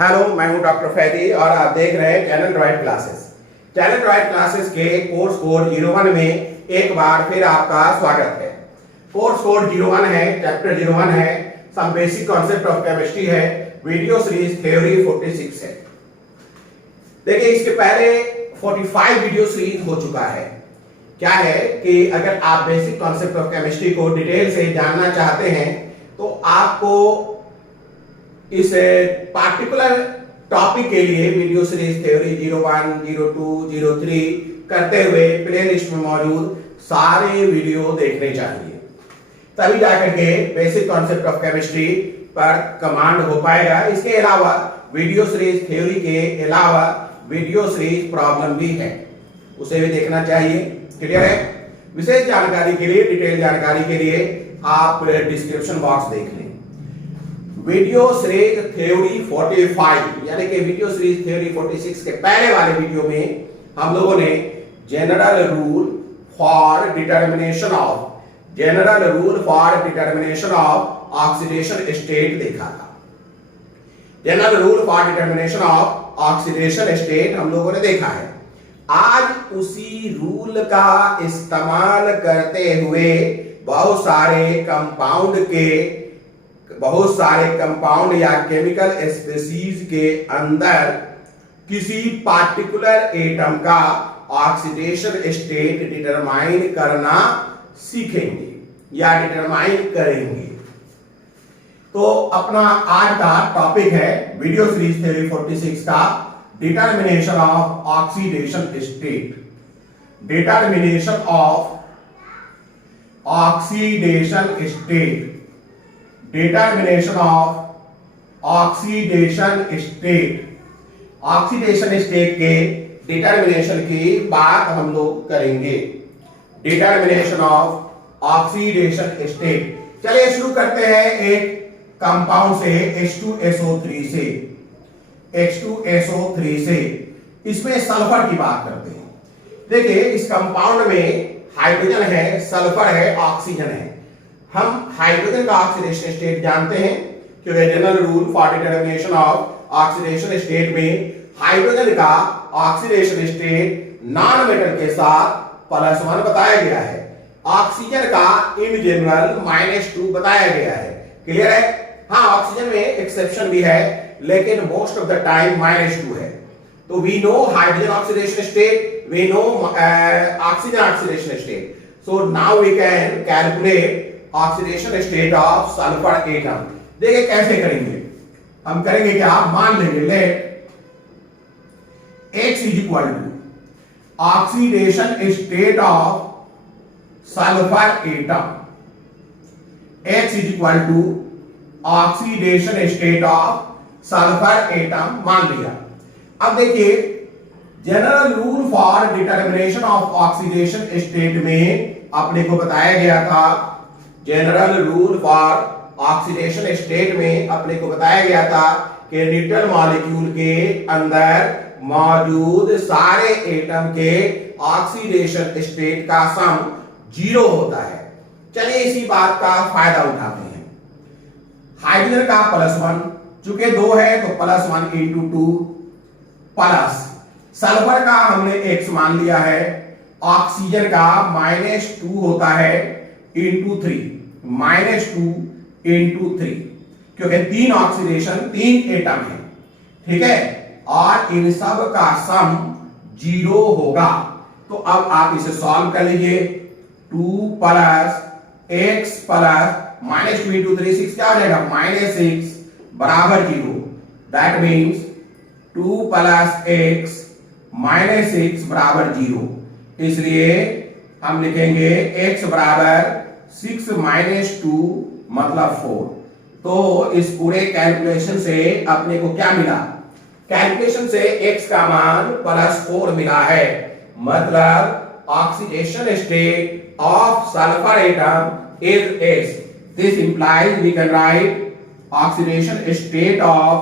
Hello, मैं हूं doctor Faidi और आप देख रहे हैं channel droid classes. Channel droid classes के कोर्स कोड 01 में एक बार फिर आपका स्वागत है। कोर्स कोड 01 है, चैप्टर 01 है, some basic concept of chemistry है, वीडियो सीरीज थ्योरी 46 है। देखिए, इसके पहले 45 वीडियो सीरीज हो चुका है। क्या है कि अगर आप बेसिक कॉन्सेप्ट ऑफ केमिस्ट्री को डिटेल से जानना चाहते हैं तो आपको इस पार्टिकुलर टॉपिक के लिए वीडियो सीरीज थ्योरी 01, 02, 03 करते हुए प्लेलिस्ट में मौजूद सारे वीडियो देखने चाहिए, तभी जाकर के बेसिक कॉन्सेप्ट ऑफ केमिस्ट्री पर कमांड हो पाएगा। इसके अलावा वीडियो सीरीज थ्योरी के अलावा वीडियो सीरीज प्रॉब्लम भी है, उसे भी देखना चाहिए। क्लियर है? विशेष जानकारी के लिए, डिटेल जानकारी के लिए आप डिस्क्रिप्शन बॉक्स देख लें। वीडियो सीरीज थ्योरी 45 यानी कि वीडियो सीरीज थ्योरी 46 के पहले वाले वीडियो में हम लोगों ने general rule for determination of oxidation state देखा था। General rule for determination of oxidation state हम लोगों ने देखा है। आज उसी रूल का इस्तेमाल करते हुए बहुत सारे कंपाउंड या केमिकल स्पीशीज के अंदर किसी पार्टिकुलर एटम का ऑक्सीडेशन स्टेट डिटरमाइन करना सीखेंगे या डिटरमाइन करेंगे। तो अपना आज का टॉपिक है वीडियो सीरीज थ्योरी 46 का determination of oxidation state. Determination of oxidation state, determination of oxidation state. Oxidation state के डिटर्मिनेशन की बात हम लोग करेंगे। Determination of oxidation state. चलिए शुरू करते हैं एक कंपाउंड से, H2SO3 से। इसमें सल्फर की बात करते हैं। देखिए, इस कंपाउंड में हाइड्रोजन है, सल्फर है, ऑक्सीजन है। हम हाइड्रोजन का ऑक्सीडेशन स्टेट जानते हैं क्योंकि general rule for determination of oxidation state में हाइड्रोजन का ऑक्सीडेशन स्टेट नॉन मेटल के साथ +1 बताया गया है। ऑक्सीजन का इन जनरल -2 बताया गया है। क्लियर है? हाँ, ऑक्सीजन में एक्सेप्शन भी है, लेकिन मोस्ट ऑफ द टाइम -2 है। तो we know hydrogen oxidation state, we know oxygen oxidation state. So now we can calculate oxidation state of sulphur atom. देखिए कैसे करेंगे। हम करेंगे क्या, मान लेंगे let X is equal to oxidation state of sulphur atom. X is equal to oxidation state of sulphur atom मान लिया। अब देखिए, general rule for determination of oxidation state में अपने को बताया गया था, general rule for oxidation state में अपने को बताया गया था कि न्यूट्रल मॉलिक्यूल के अंदर मौजूद सारे एटम के ऑक्सीडेशन स्टेट का सम 0 होता है। चलिए इसी बात का फायदा उठाते हैं। हाइड्रोजन का +1, चूंकि 2 है तो +1 × 2 प्लस सल्फर का हमने x मान लिया है, ऑक्सीजन का -2 होता है × 3, -2 × 3, क्योंकि 3 ऑक्सीडेशन 3 एटम है। ठीक है? और इन सब का सम 0 होगा। तो अब आप इसे सॉल्व कर लीजिए। 2 + x + -2 × 3 6 क्या हो जाएगा, -6 बराबर 0। दैट मीन्स 2 + x -6 बराबर 0। इसलिए हम लिखेंगे x बराबर 6 - 2 मतलब 4। तो इस पूरे कैलकुलेशन से अपने को क्या मिला, कैलकुलेशन से x का मान +4 मिला है। मतलब oxidation state of sulphur atom is S. This implies we can write oxidation state of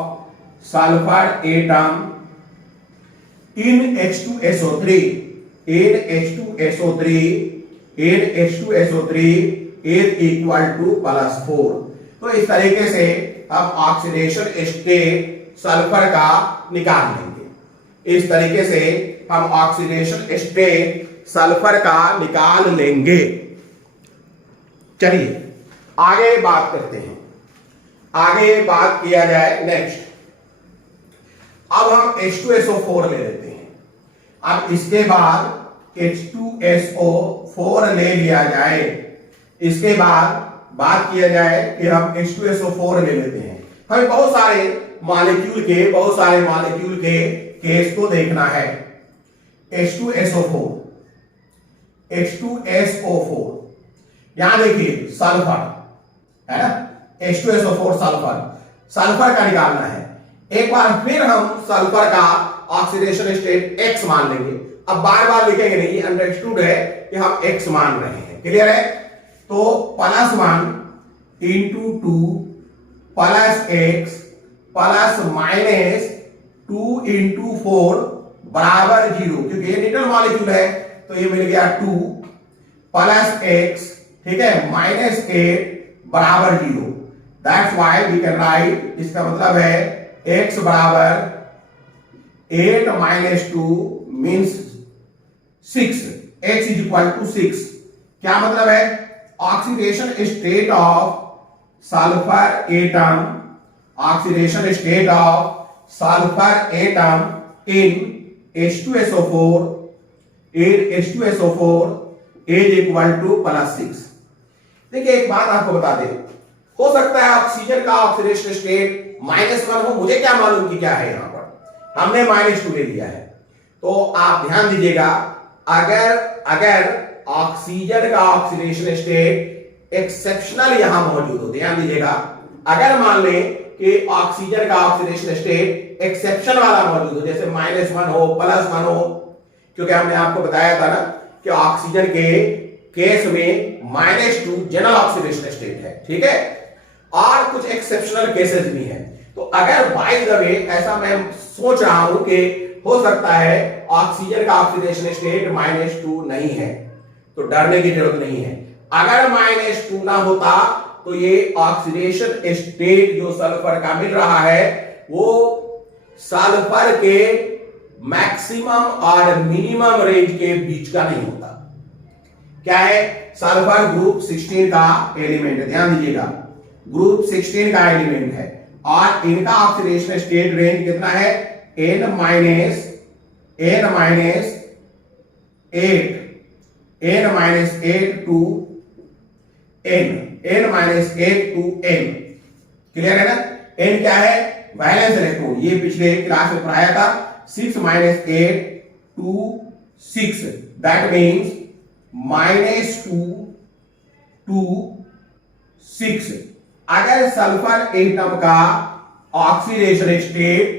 sulfur atom in H2SO3 is equal to +4। तो इस तरीके से हम ऑक्सीडेशन स्टेट सल्फर का निकाल लेंगे। इस तरीके से हम ऑक्सीडेशन स्टेट सल्फर का निकाल लेंगे। चलिए आगे बात करते हैं, आगे बात किया जाए नेक्स्ट। अब हम H2SO4 ले लेते हैं। अब इसके बाद H2SO4 ले लिया जाए, इसके बाद बात किया जाए कि हम H2SO4 ले लेते हैं। हमें बहुत सारे मॉलिक्यूल के केस को देखना है। H2SO4 यहां देखिए सल्फर है ना, H2SO4 सल्फर का निकालना है। एक बार फिर हम सल्फर का ऑक्सीडेशन स्टेट X मान लेंगे। अब बार बार लिखेंगे नहीं, ये अंडरस्टूड है कि हम X मान रहे हैं। क्लियर है? तो +1 × 2 + X +-2 × 4 बराबर 0, क्योंकि ये न्यूट्रल मॉलिक्यूल है तो ये मिल गया 2 + X, ठीक है, -8 बराबर 0। That's why we can write, इसका मतलब है X बराबर 8 - 2 मीन्स 6। X = 6। क्या मतलब है? Oxidation state of sulphur atom, oxidation state of sulphur atom in H2SO4 is equal to +6। देखिए एक बात आपको बता दें, हो सकता है ऑक्सीजन का ऑक्सीडेशन स्टेट -1 हो, मुझे क्या मालूम कि क्या है, यहां पर हमने -2 ले लिया है। तो आप ध्यान दीजिएगा, अगर ऑक्सीजन का ऑक्सीडेशन स्टेट एक्सेप्शनल यहां मौजूद हो, ध्यान दीजिएगा, अगर मान लें कि ऑक्सीजन का ऑक्सीडेशन स्टेट एक्सेप्शन वाला मौजूद हो, जैसे -1 हो, +1 हो, क्योंकि हमने आपको बताया था ना कि ऑक्सीजन के केस में -2 जनरल ऑक्सीडेशन स्टेट है, ठीक है, और कुछ एक्सेप्शनल केसेस भी हैं। तो अगर बाय द वे ऐसा मैं सोच रहा हूं कि हो सकता है ऑक्सीजन का ऑक्सीडेशन स्टेट -2 नहीं है, तो डरने की जरूरत नहीं है। अगर -2 ना होता तो ये ऑक्सीडेशन स्टेट जो सल्फर का मिल रहा है वो सल्फर के मैक्सिमम और मिनिमम रेंज के बीच का नहीं होता। क्या है? सल्फर ग्रुप 16 का एलिमेंट है, ध्यान दीजिएगा, ग्रुप 16 का एलिमेंट है, और इनका ऑक्सीडेशन स्टेट रेंज कितना है? n -8 to n। क्लियर है ना? n क्या है? वैलेंस इलेक्ट्रॉन, ये पिछले क्लास में पढ़ाया था, 6 - 8 to 6, दैट मीन्स -2 to 6। अगर सल्फर एटम का ऑक्सीडेशन स्टेट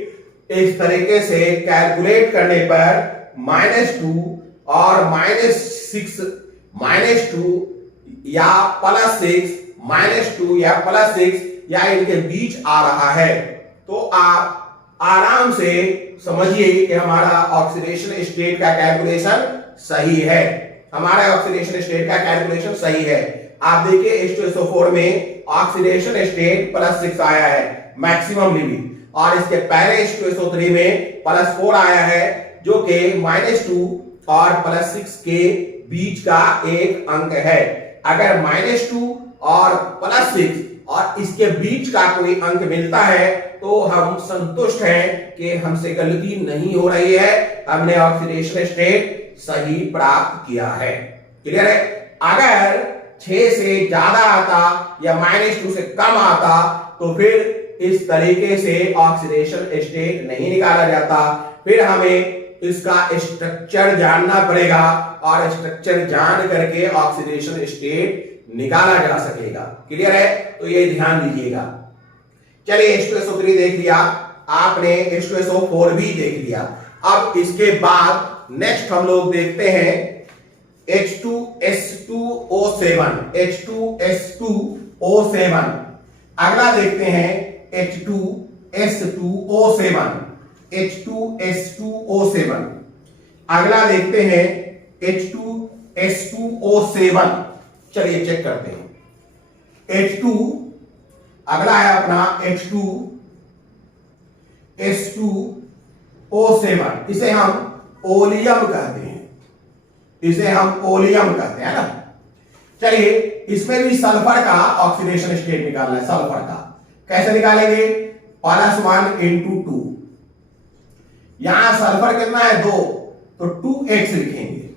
इस तरीके से कैलकुलेट करने पर -2 और -2 या +6, -2 या +6 या इनके बीच आ रहा है, तो आप आराम से समझिए कि हमारा ऑक्सीडेशन स्टेट का कैलकुलेशन सही है, हमारा ऑक्सीडेशन स्टेट का कैलकुलेशन सही है। आप देखिए H2SO4 में ऑक्सीडेशन स्टेट +6 आया है मैक्सिमम लिमिट, और इसके पहले H2SO3 में +4 आया है, जो कि -2 और +6 के बीच का एक अंक है। अगर -2 और +6 और इसके बीच का कोई अंक मिलता है तो हम संतुष्ट हैं कि हमसे गलती नहीं हो रही है, हमने ऑक्सीडेशन स्टेट सही प्राप्त किया है। क्लियर है? अगर 6 से ज्यादा आता या -2 से कम आता तो फिर इस तरीके से ऑक्सीडेशन स्टेट नहीं निकाला जाता, फिर हमें इसका स्ट्रक्चर जानना पड़ेगा, और स्ट्रक्चर जान करके ऑक्सीडेशन स्टेट निकाला जा सकेगा। क्लियर है? तो ये ध्यान दीजिएगा। चलिए H2SO3 देख लिया आपने, H2SO4 भी देख लिया। अब इसके बाद नेक्स्ट हम लोग देखते हैं H2S2O7। अगला देखते हैं H2S2O7। अगला देखते हैं H2S2O7। चलिए चेक करते हैं। H2 अगला है अपना H2O7, इसे हम ओलियम कहते हैं, इसे हम ओलियम कहते हैं ना। चलिए इसमें भी सल्फर का ऑक्सीडेशन स्टेट निकालना है। सल्फर का कैसे निकालेंगे? +1 × 2, यहां सल्फर कितना है 2, तो 2x लिखेंगे,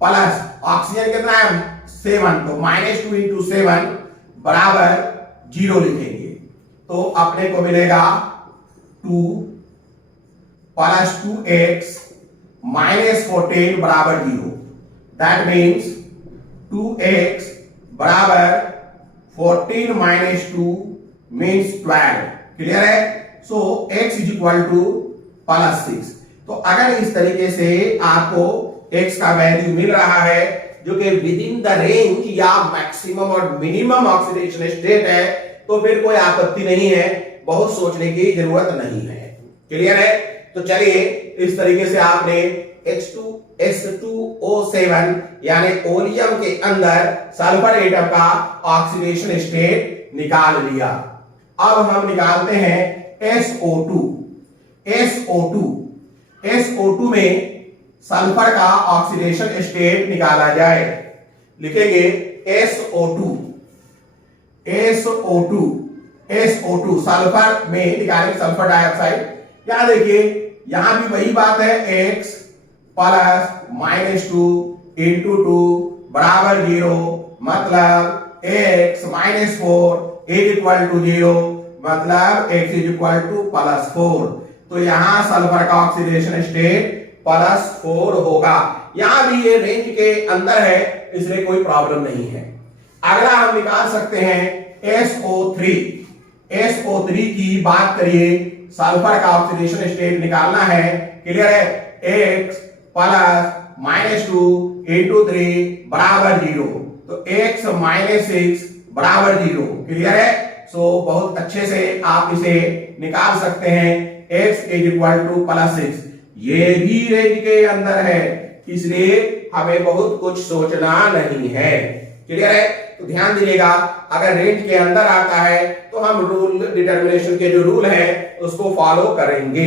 प्लस ऑक्सीजन कितना है 7, तो -2 × 7 बराबर 0 लिखेंगे। तो अपने को मिलेगा 2 + 2x -14 बराबर 0। दैट मीन्स 2x बराबर 14 - 2 मीन्स 12। क्लियर है? सो x +6। तो अगर इस तरीके से आपको x का वैल्यू मिल रहा है जो कि विद इन द रेंज या मैक्सिमम और मिनिमम ऑक्सीडेशन स्टेट है, तो फिर कोई आपत्ति नहीं है, बहुत सोचने की जरूरत नहीं है। क्लियर है? तो चलिए इस तरीके से आपने H2SO7 यानी ओलियम के अंदर सल्फर एटम का ऑक्सीडेशन स्टेट निकाल लिया। अब हम निकालते हैं SO2। SO2 में सल्फर का ऑक्सीडेशन स्टेट निकाला जाए। लिखेंगे SO2 सल्फर में निकालेंगे सल्फर डाइऑक्साइड। यहां देखिए, यहां भी वही बात है, x + -2 × 2 बराबर 0, मतलब x -4 = 0, मतलब x +4। तो यहां सल्फर का ऑक्सीडेशन स्टेट +4 होगा। यहां भी ये रेंज के अंदर है, इसलिए कोई प्रॉब्लम नहीं है। अगला हम निकाल सकते हैं SO3 की बात करिए, सल्फर का ऑक्सीडेशन स्टेट निकालना है। क्लियर है? x + -2 × 3 बराबर 0, तो x -6 बराबर 0। क्लियर है? सो बहुत अच्छे से आप इसे निकाल सकते हैं। x +6, ये भी रेंज के अंदर है, इसलिए हमें बहुत कुछ सोचना नहीं है। क्लियर है? तो ध्यान दीजिएगा, अगर रेंज के अंदर आता है तो हम रूल डिटर्मिनेशन के जो रूल है उसको फॉलो करेंगे।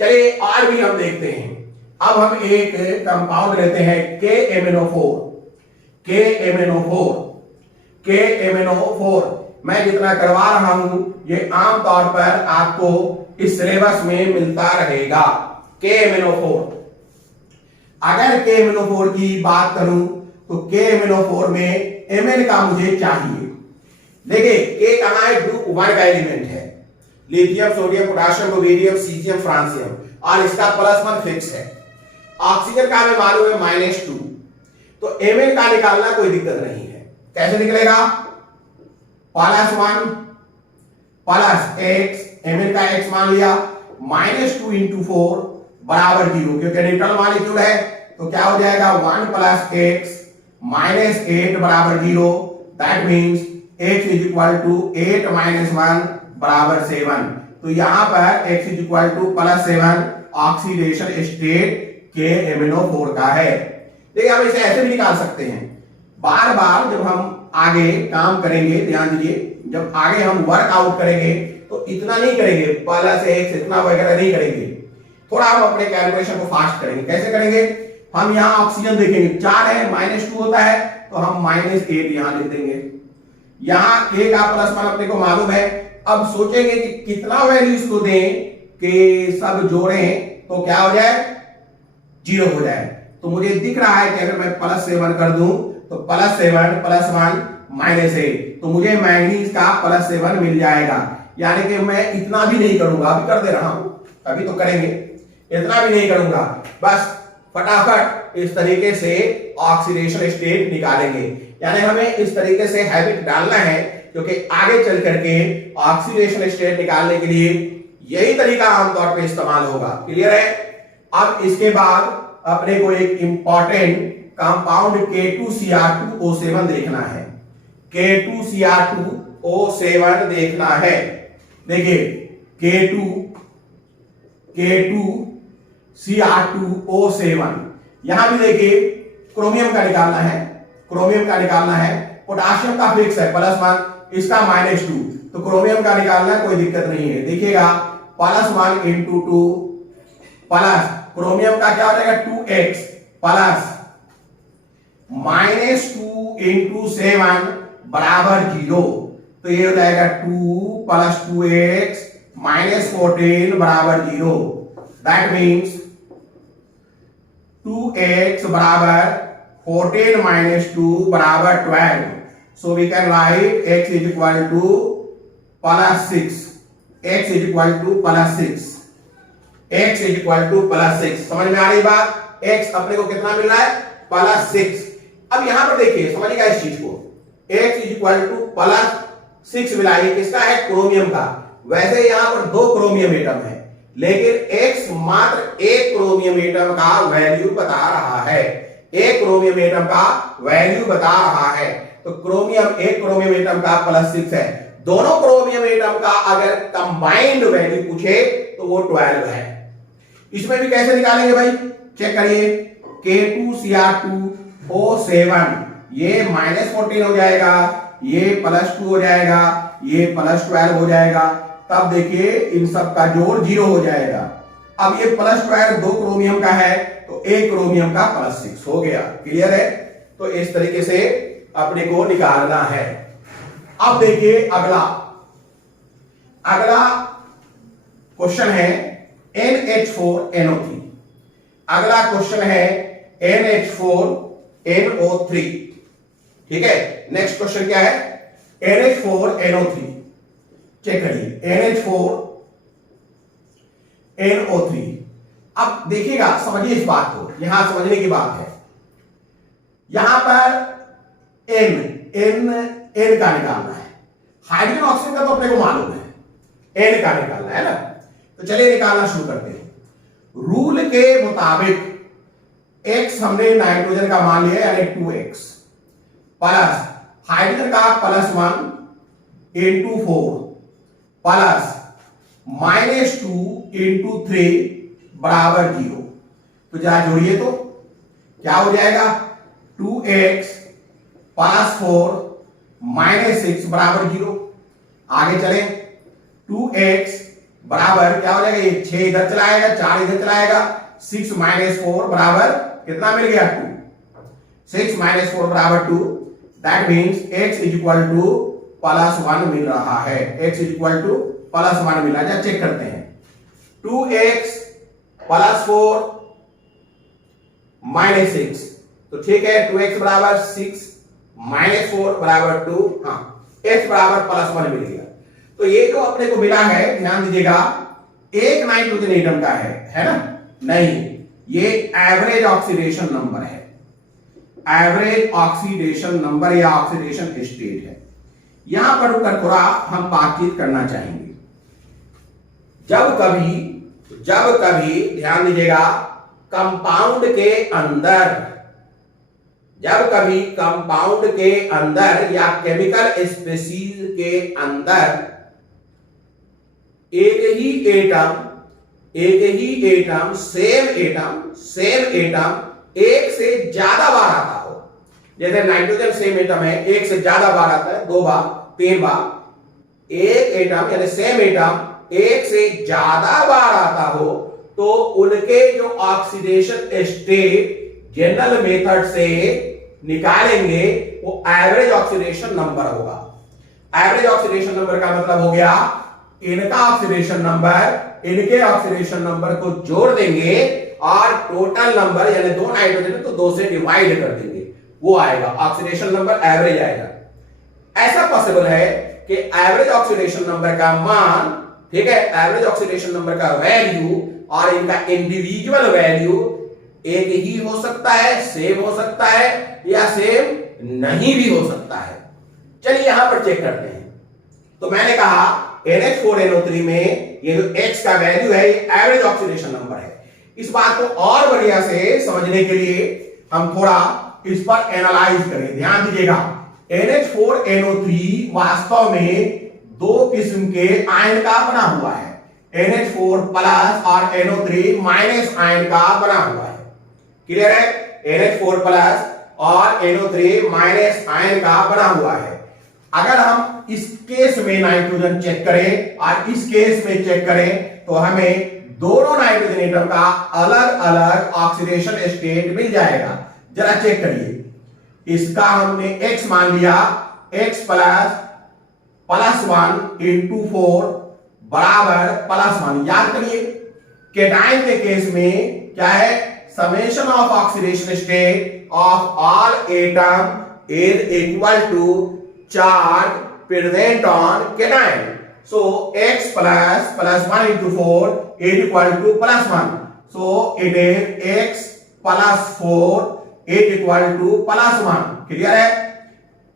चलिए और भी हम देखते हैं। अब हम एक कंपाउंड लेते हैं KMNO4। मैं जितना करवा रहा हूं ये आमतौर पर आपको इस सिलेबस में मिलता रहेगा। KMNO4, अगर KMNO4 की बात करूं तो KMNO4 में Mn का मुझे चाहिए। देखिए K कहां है? ग्रुप 1 का एलिमेंट है, lithium, sodium, potassium, rubidium, caesium, francium, और इसका +1 फिक्स है। ऑक्सीजन का हमें मालूम है -2, तो Mn का निकालना कोई दिक्कत नहीं है। कैसे निकलेगा? +1 + x, Mn का x मान लिया, -2 × 4 बराबर 0, क्योंकि न्यूट्रल मॉलिक्यूल है, तो क्या हो जाएगा 1 + x -8 बराबर 0। दैट मीन्स x = 8 - 1 बराबर 7। तो यहां पर x = +7 ऑक्सीडेशन स्टेट KMNO4 का है। देखिए हम इसे ऐसे भी निकाल सकते हैं। बार बार जब हम आगे काम करेंगे, ध्यान दीजिए, जब आगे हम वर्कआउट करेंगे तो इतना नहीं करेंगे, +x इतना वगैरह नहीं करेंगे, थोड़ा हम अपने कैलकुलेशन को फास्ट करेंगे। कैसे करेंगे? हम यहाँ ऑक्सीजन देखेंगे 4 है, -2 होता है, तो हम -8 यहां लिख देंगे। यहां K का +1 अपने को मालूम है। अब सोचेंगे कि कितना वैल्यू इसको दें कि सब जोड़ें तो क्या हो जाए, 0 हो जाए। तो मुझे दिख रहा है कि अगर मैं +7 कर दूं तो +7 + 1 -8, तो मुझे मैंगनीज का +7 मिल जाएगा। यानी कि मैं इतना भी नहीं करूंगा, अभी कर दे रहा हूं, अभी तो करेंगे, इतना भी नहीं करूंगा, बस फटाफट इस तरीके से ऑक्सीडेशन स्टेट निकालेंगे। यानी हमें इस तरीके से हैबिट डालना है, क्योंकि आगे चल करके ऑक्सीडेशन स्टेट निकालने के लिए यही तरीका आमतौर पे इस्तेमाल होगा। क्लियर है? अब इसके बाद अपने को एक इंपॉर्टेंट कंपाउंड K2Cr2O7 देखना है। K2Cr2O7 देखना है। देखिए K2Cr2O7, यहां भी देखिए क्रोमियम का निकालना है, पोटाशियम का फिक्स है +1, इसका -2, तो क्रोमियम का निकालना कोई दिक्कत नहीं है। देखिएगा +1 × 2 प्लस क्रोमियम का क्या हो जाएगा 2x प्लस -2 × 7 बराबर 0। तो ये हो जाएगा 2 + 2x -14 बराबर 0। दैट मीन्स 2x बराबर 14 - 2 बराबर 12। So we can write x = +6। x = +6। x = +6। समझ में आ रही बात? x अपने को कितना मिल रहा है +6। अब यहां पर देखिए, समझिएगा इस चीज को। x = +6 मिला, ये किसका है? क्रोमियम का। वैसे यहां पर 2 क्रोमियम एटम है, लेकिन x मात्र एक क्रोमियम एटम का वैल्यू बता रहा है। एक क्रोमियम एटम का वैल्यू बता रहा है। तो एक क्रोमियम एटम का +6 है। दोनों क्रोमियम एटम का अगर कंबाइंड वैल्यू पूछे तो वो 12 है। इसमें भी कैसे निकालेंगे भाई? चेक करिए। K2Cr2O7 ये -14 हो जाएगा, ये +2 हो जाएगा, ये +12 हो जाएगा। तब देखिए इन सब का जोड़ 0 हो जाएगा। अब ये +12 2 क्रोमियम का है, तो एक क्रोमियम का +6 हो गया। क्लियर है? तो इस तरीके से अपने को निकालना है। अब देखिए अगला क्वेश्चन है NH4NO3। अगला क्वेश्चन है NH4NO3। ठीक है, नेक्स्ट क्वेश्चन क्या है? NH4NO3। चेक करिए, NH4NO3। अब देखिएगा, समझिए इस बात को, यहां समझने की बात है। यहां पर N का निकालना है। हाइड्रोजन ऑक्सीजन का तो अपने को मालूम है, N का निकालना है ना। तो चलिए निकालना शुरू करते हैं। रूल के मुताबिक x हमने नाइट्रोजन का मान लिया, यानी 2x प्लस हाइड्रोजन का +1 × 4 प्लस -2 × 3 बराबर 0। तो जरा जोड़िए तो क्या हो जाएगा? 2x + 4 -6 बराबर 0। आगे चले, 2x बराबर क्या हो जाएगा? ये 6 इधर चला आएगा, 4 इधर चला आएगा। 6 - 4 बराबर कितना मिल गया? 2। 6 - 4 बराबर 2। दैट मीन्स x = +1 मिल रहा है। x = +1 मिला। जा चेक करते हैं। 2x + 4 -6, तो ठीक है। 2x बराबर 6 -4 बराबर 2। हाँ, x बराबर +1 मिल गया। तो ये जो अपने को मिला है, ध्यान दीजिएगा, एक नाइट्रोजन एटम का है ना? नहीं, ये एवरेज ऑक्सीडेशन नंबर है। एवरेज ऑक्सीडेशन नंबर या ऑक्सीडेशन स्टेट है। यहां पर रुककर थोड़ा हम बातचीत करना चाहेंगे। जब कभी ध्यान दीजिएगा, कंपाउंड के अंदर या केमिकल स्पीशीज के अंदर एक ही एटम सेम एटम एक से ज्यादा बार आता हो। जैसे नाइट्रोजन सेम एटम है, एक से ज्यादा बार आता है, 2 बार 3 बार। एक एटम यानी सेम एटम एक से ज्यादा बार आता हो, तो उनके जो ऑक्सीडेशन स्टेट जनरल मेथड से निकालेंगे वो एवरेज ऑक्सीडेशन नंबर होगा। एवरेज ऑक्सीडेशन नंबर का मतलब हो गया, इनका ऑक्सीडेशन नंबर इनके ऑक्सीडेशन नंबर को जोड़ देंगे और टोटल नंबर यानी 2 नाइट्रोजन तो 2 से डिवाइड कर देंगे, वो आएगा ऑक्सीडेशन नंबर, एवरेज आएगा। ऐसा पॉसिबल है कि एवरेज ऑक्सीडेशन नंबर का मान, ठीक है, एवरेज ऑक्सीडेशन नंबर का वैल्यू और इनका इंडिविजुअल वैल्यू एक ही हो सकता है, सेम हो सकता है या सेम नहीं भी हो सकता है। चलिए यहां पर चेक करते हैं। तो मैंने कहा NH4NO3 में ये जो X का वैल्यू है, ये एवरेज ऑक्सीडेशन नंबर है। इस बात को और बढ़िया से समझने के लिए हम थोड़ा इस पर एनालाइज करें। ध्यान दीजिएगा, NH4NO3 वास्तव में 2 किस्म के आयन का बना हुआ है। NH4 प्लस और NO3 माइनस आयन का बना हुआ है। क्लियर है? NH4 प्लस और NO3 माइनस आयन का बना हुआ है। अगर हम इस केस में नाइट्रोजन चेक करें और इस केस में चेक करें तो हमें दोनों नाइट्रोजन एटम का अलग अलग ऑक्सीडेशन स्टेट मिल जाएगा। जरा चेक करिए, इसका हमने x मान लिया, x प्लस 1 इंटू 4 बराबर +1। याद करिए, केटाइन के केस में क्या है, summation of oxidation state of all atom is equal to charge present on cation. So x plus 1 into 4 is equal to +1. So it is x plus 4 is equal to +1. Clear है?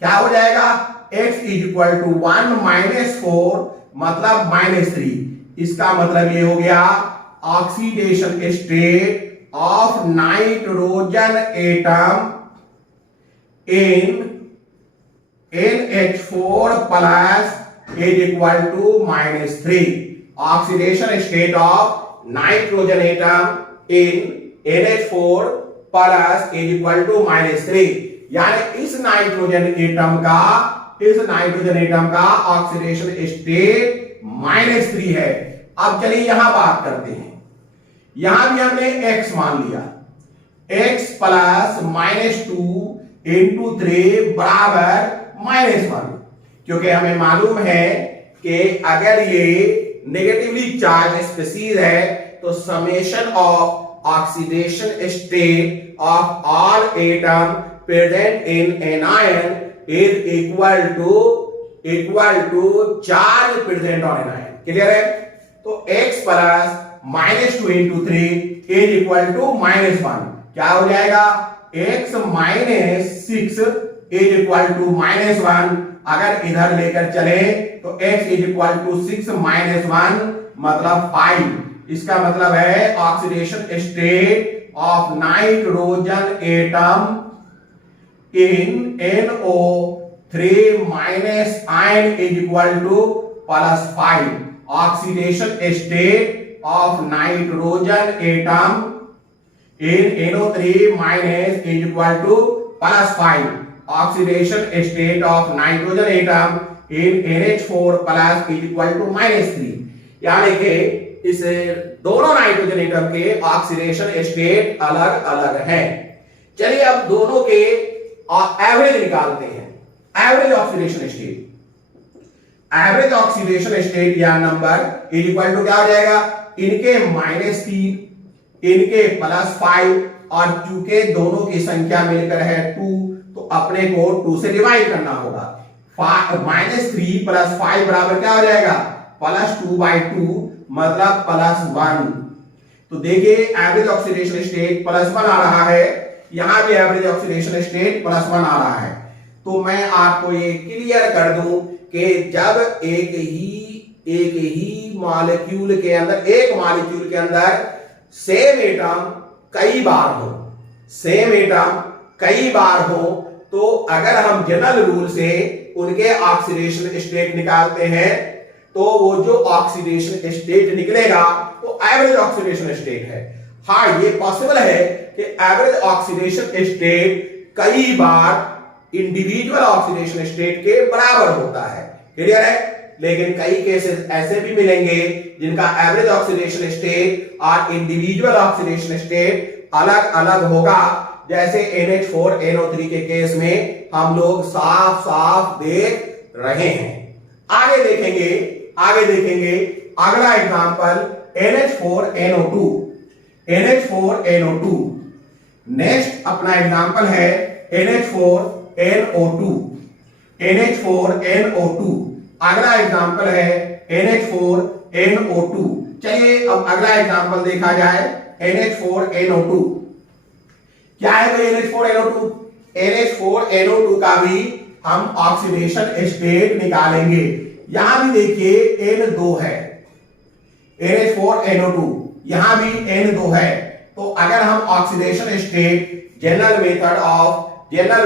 क्या हो जाएगा? x is equal to 1 minus 4 मतलब -3। इसका मतलब ये हो गया oxidation state of nitrogen atom in NH4 plus is equal to -3। Oxidation state of nitrogen atom in NH4 plus is equal to -3। यानी इस नाइट्रोजन एटम का ऑक्सीडेशन स्टेट -3 है। अब चलिए यहां बात करते हैं, यहां भी हमने x मान लिया, x प्लस -2 इंटू 3 बराबर -1, क्योंकि हमें मालूम है कि अगर ये नेगेटिवली चार्ज स्पीशीज है तो summation of oxidation state of all atom present in an ion is equal to charge present on an ion. Clear है? तो x plus -2 into 3 is equal to -1। क्या हो जाएगा? x minus 6 is equal to -1। अगर इधर लेकर चले तो x is equal to 6 minus 1 मतलब 5। इसका मतलब है oxidation state of nitrogen atom in NO3 minus ion is equal to +5। Oxidation state of nitrogen atom in NO3 minus is equal to +5। Oxidation state of nitrogen atom in NH4 plus is equal to -3। यानी कि इस दोनों nitrogen atom के oxidation state अलग अलग हैं। चलिए अब दोनों के एवरेज निकालते हैं। एवरेज ऑक्सीडेशन स्टेट या नंबर इज इक्वल टू क्या हो जाएगा? इनके -3 इनके +5 और चूंकि दोनों की संख्या मिलकर है 2 तो अपने को 2 से डिवाइड करना होगा। -3 + 5 बराबर क्या हो जाएगा? +2/2 मतलब +1। तो देखिए एवरेज ऑक्सीडेशन स्टेट +1 आ रहा है, यहां भी एवरेज ऑक्सीडेशन स्टेट +1 आ रहा है। तो मैं आपको ये क्लियर कर दूं कि जब एक ही मॉलिक्यूल के अंदर सेम एटम कई बार हो तो अगर हम जनरल रूल से उनके ऑक्सीडेशन स्टेट निकालते हैं तो वो जो ऑक्सीडेशन स्टेट निकलेगा वो एवरेज ऑक्सीडेशन स्टेट है। हाँ, ये पॉसिबल है कि एवरेज ऑक्सीडेशन स्टेट कई बार इंडिविजुअल ऑक्सीडेशन स्टेट के बराबर होता है। क्लियर है? लेकिन कई केसेस ऐसे भी मिलेंगे जिनका एवरेज ऑक्सीडेशन स्टेट और इंडिविजुअल ऑक्सीडेशन स्टेट अलग अलग होगा, जैसे NH4 NO3 के केस में हम लोग साफ देख रहे हैं। आगे देखेंगे अगला एग्जांपल NH4NO2। नेक्स्ट अपना एग्जांपल है NH4NO2। अगला एग्जांपल है NH4NO2। चलिए अब अगला एग्जांपल देखा जाए NH4NO2। क्या है भाई NH4NO2? NH4NO2 का भी हम ऑक्सीडेशन स्टेट निकालेंगे। यहां भी देखिए N2 है, NH4NO2 यहां भी N2 है। तो अगर हम ऑक्सीडेशन स्टेट जनरल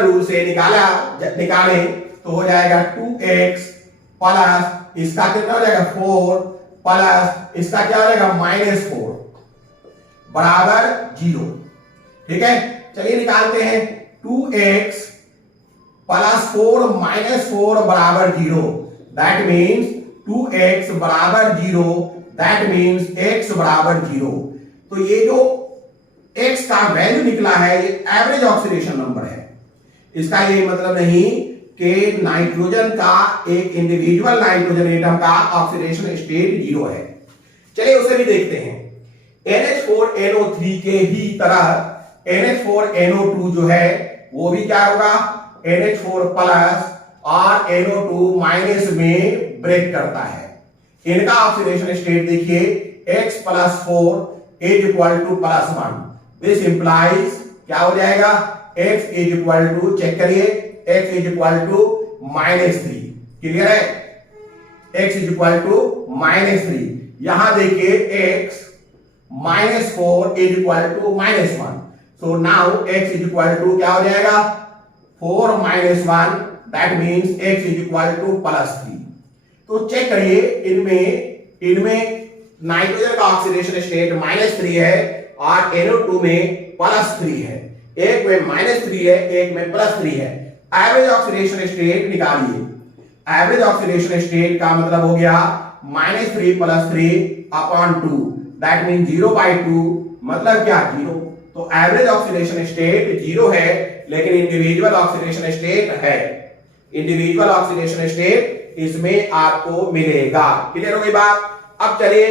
रूल से निकालें तो हो जाएगा 2x प्लस इसका कितना हो जाएगा 4 प्लस इसका क्या हो जाएगा -4 बराबर 0। ठीक है, चलिए निकालते हैं। 2x प्लस 4 माइनस 4 बराबर 0। दैट मीन्स 2x बराबर 0 दैट मीन्स x बराबर 0। तो ये जो x का वैल्यू निकला है ये एवरेज ऑक्सीडेशन नंबर है। इसका ये मतलब नहीं कि नाइट्रोजन का एक इंडिविजुअल नाइट्रोजन एटम का ऑक्सीडेशन स्टेट 0 है। चलिए उसे भी देखते हैं। NH4NO3 के ही तरह NH4NO2 जो है वो भी क्या होगा, NH4 प्लस और NO2 माइनस में ब्रेक करता है। इनका ऑक्सीडेशन स्टेट देखिए X plus 4 is equal to plus 1। This implies क्या हो जाएगा, X is equal to, check करिए, X is equal to -3। Clear है, X इज इक्वल टू -3। यहां देखिए X -4 is equal to -1। So now X is equal to क्या हो जाएगा, 4 - 1, that means X is equal to +3। तो चेक करिए इनमें नाइट्रोजन का ऑक्सीडेशन स्टेट -3 है और NO2 में +3 है। एक में -3 है, एक में +3 है। एवरेज ऑक्सीडेशन स्टेट निकालिए। एवरेज ऑक्सीडेशन स्टेट का मतलब हो गया -3 + 3/2, दैट मीन 0/2, मतलब क्या 0। तो एवरेज ऑक्सीडेशन स्टेट 0 है, लेकिन इंडिविजुअल ऑक्सीडेशन स्टेट है। इंडिविजुअल ऑक्सीडेशन स्टेट इसमें आपको मिलेगा। क्लियर हो गई बात। अब चलिए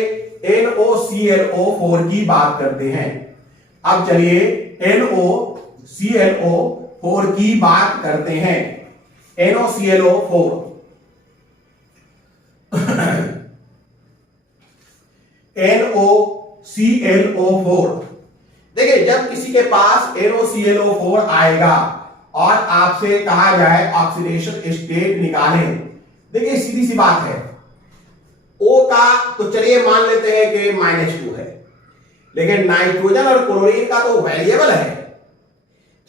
NOClO4 की बात करते हैं। अब चलिए NOClO4 की बात करते हैं। NOClO4 NOClO4 देखिए, जब किसी के पास NOClO4 आएगा और आपसे कहा जाए ऑक्सीडेशन स्टेट निकालें, देखिए सीधी सी बात है, O का तो चलिए मान लेते हैं कि -2 है, लेकिन नाइट्रोजन और क्लोरीन का तो वेरिएबल है।